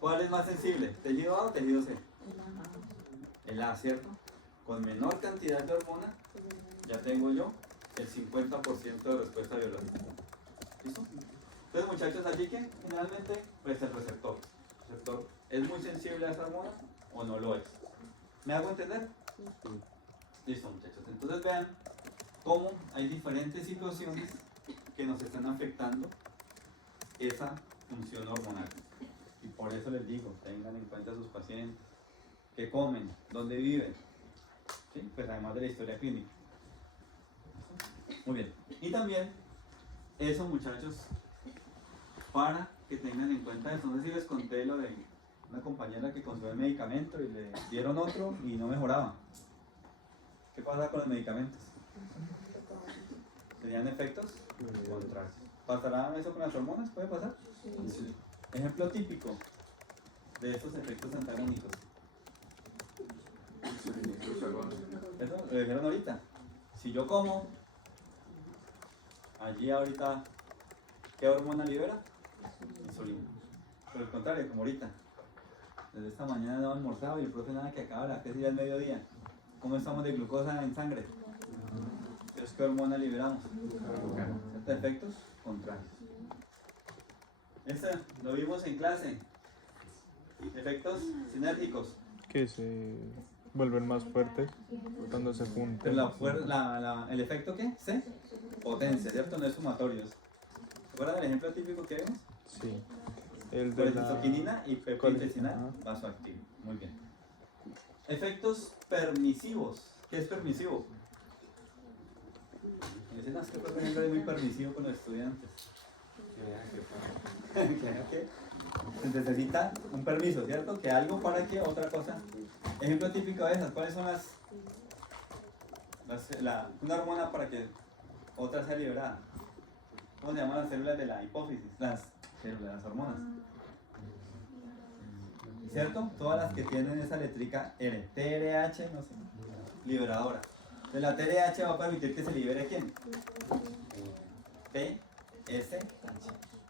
¿Cuál es más sensible? ¿Tejido A o tejido C? El A, ¿cierto? Con menor cantidad de hormona, ya tengo yo el 50% de respuesta biológica. ¿Listo? Entonces, muchachos, allí que generalmente, pues el receptor. ¿El receptor es muy sensible a esa hormona o no lo es? ¿Me hago entender? Listo, muchachos. Entonces, vean cómo hay diferentes situaciones que nos están afectando esa función hormonal. Y por eso les digo, tengan en cuenta a sus pacientes, qué comen, dónde viven, ¿sí? Pues además de la historia clínica. Muy bien. Y también, eso, muchachos, para que tengan en cuenta eso. No sé si les conté lo de una compañera que consumió el medicamento y le dieron otro y no mejoraba. ¿Qué pasa con los medicamentos? ¿Tenían efectos contrarios? ¿Pasará eso con las hormonas? ¿Puede pasar? Sí. Ejemplo típico de estos efectos antagónicos. Eso lo dijeron ahorita. Si yo como, allí ahorita, ¿qué hormona libera? Insulina. Por el contrario, como ahorita. Desde esta mañana no he almorzado y el profe nada que acaba la clase ya al mediodía. ¿Cómo estamos de glucosa en sangre? Entonces, ¿qué hormona liberamos? ¿Ciertos efectos? Contrarios. Este lo vimos en clase. Efectos sinérgicos. Que se vuelven más fuertes cuando se Pero juntan. ¿el efecto qué? C. Potencia, ¿cierto? No es sumatorio. ¿Se acuerdan del ejemplo típico que vimos? Sí. El de la... Colecistoquinina y péptido intestinal vasoactivo. Muy bien. Efectos permisivos. ¿Qué es permisivo? Me dicen, es que por ejemplo es muy permisivo con los estudiantes. Que se necesita un permiso, ¿cierto? Que algo para que otra cosa. Ejemplo típico de esas. ¿Cuáles son una hormona para que otra sea liberada? ¿Cómo se llaman las células de la hipófisis? Las células, las hormonas. ¿Cierto? Todas las que tienen esa letrica R, TRH, no sé, liberadora. Entonces la TRH va a permitir que se libere ¿quién? TSH.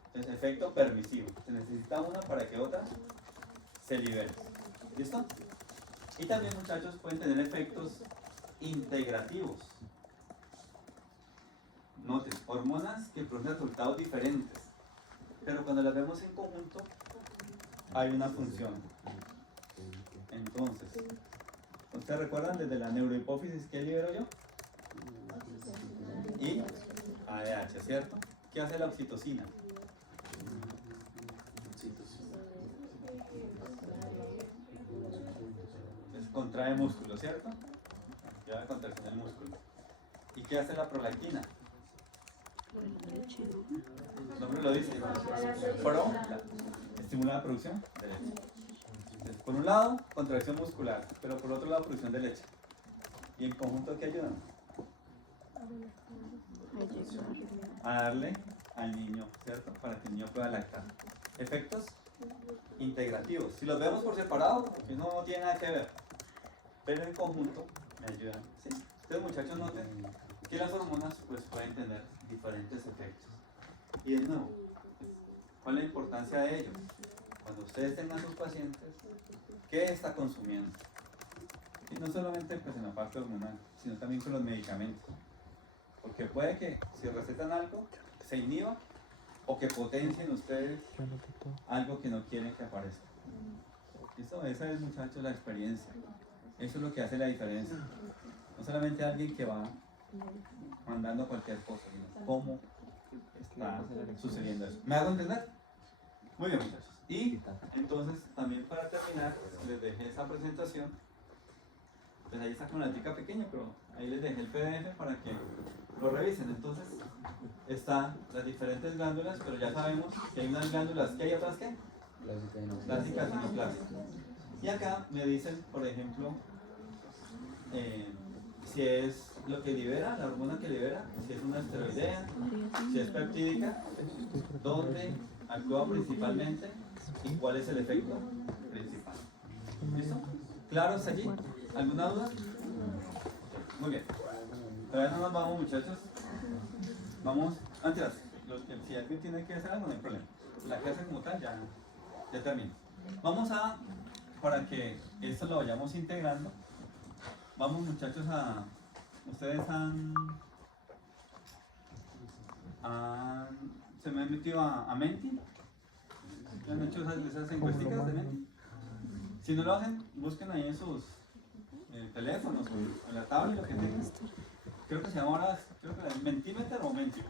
Entonces efecto permisivo. Se necesita una para que otra se libere. ¿Listo? Y también muchachos pueden tener efectos integrativos. Noten, hormonas que producen resultados diferentes. Pero cuando las vemos en conjunto, hay una función. Entonces, ¿ustedes recuerdan desde la neurohipófisis qué libero yo? Y ADH, ¿cierto? ¿Qué hace la oxitocina? Entonces contrae músculo, ¿cierto? Lleva la contracción del músculo. ¿Y qué hace la prolactina? El nombre lo dice. Estimula la producción de leche. Entonces, por un lado, contracción muscular, pero por otro lado, producción de leche. ¿Y en conjunto qué ayudan? A darle al niño, ¿cierto? Para que el niño pueda lactar. Efectos integrativos. Si los vemos por separado, porque no tiene nada que ver. Pero en conjunto me ayudan. ¿Sí? Entonces, muchachos, noten que las hormonas pues, pueden tener diferentes efectos. Y de nuevo, ¿cuál es la importancia de ello? Cuando ustedes tengan a sus pacientes, ¿qué está consumiendo? Y no solamente pues, en la parte hormonal, sino también con los medicamentos. Porque puede que si recetan algo, se inhiba o que potencien ustedes algo que no quieren que aparezca. ¿Listo? Esa es, muchachos, la experiencia. Eso es lo que hace la diferencia. No solamente alguien que va mandando cualquier cosa, sino cómo está sucediendo eso. ¿Me hago entender? Muy bien, muchachos. Y entonces, también para terminar, les dejé esa presentación. Pues ahí está con la tica pequeña, pero ahí les dejé el PDF para que lo revisen. Entonces, están las diferentes glándulas, pero ya sabemos que hay unas glándulas, ¿qué hay otras qué? Clásicas y no clásicas. Y acá me dicen, por ejemplo, si es lo que libera, la hormona que libera, si es una esteroidea, si es peptídica, dónde actúa principalmente y cuál es el efecto principal. ¿Listo? ¿Claro hasta allí? ¿Alguna duda? Muy bien. Todavía no nos vamos, muchachos. Vamos, antes, si alguien tiene que hacer algo, no hay problema. La clase como tal ya termina. Vamos a, para que esto lo vayamos integrando, vamos, muchachos, ustedes se me han metido a Menti. ¿Han hecho esas encuesticas de Menti? Si no lo hacen, busquen ahí en sus teléfonos o en la tablet, lo que tengan. Creo que se llama ahora, creo que Mentimeter o Menti.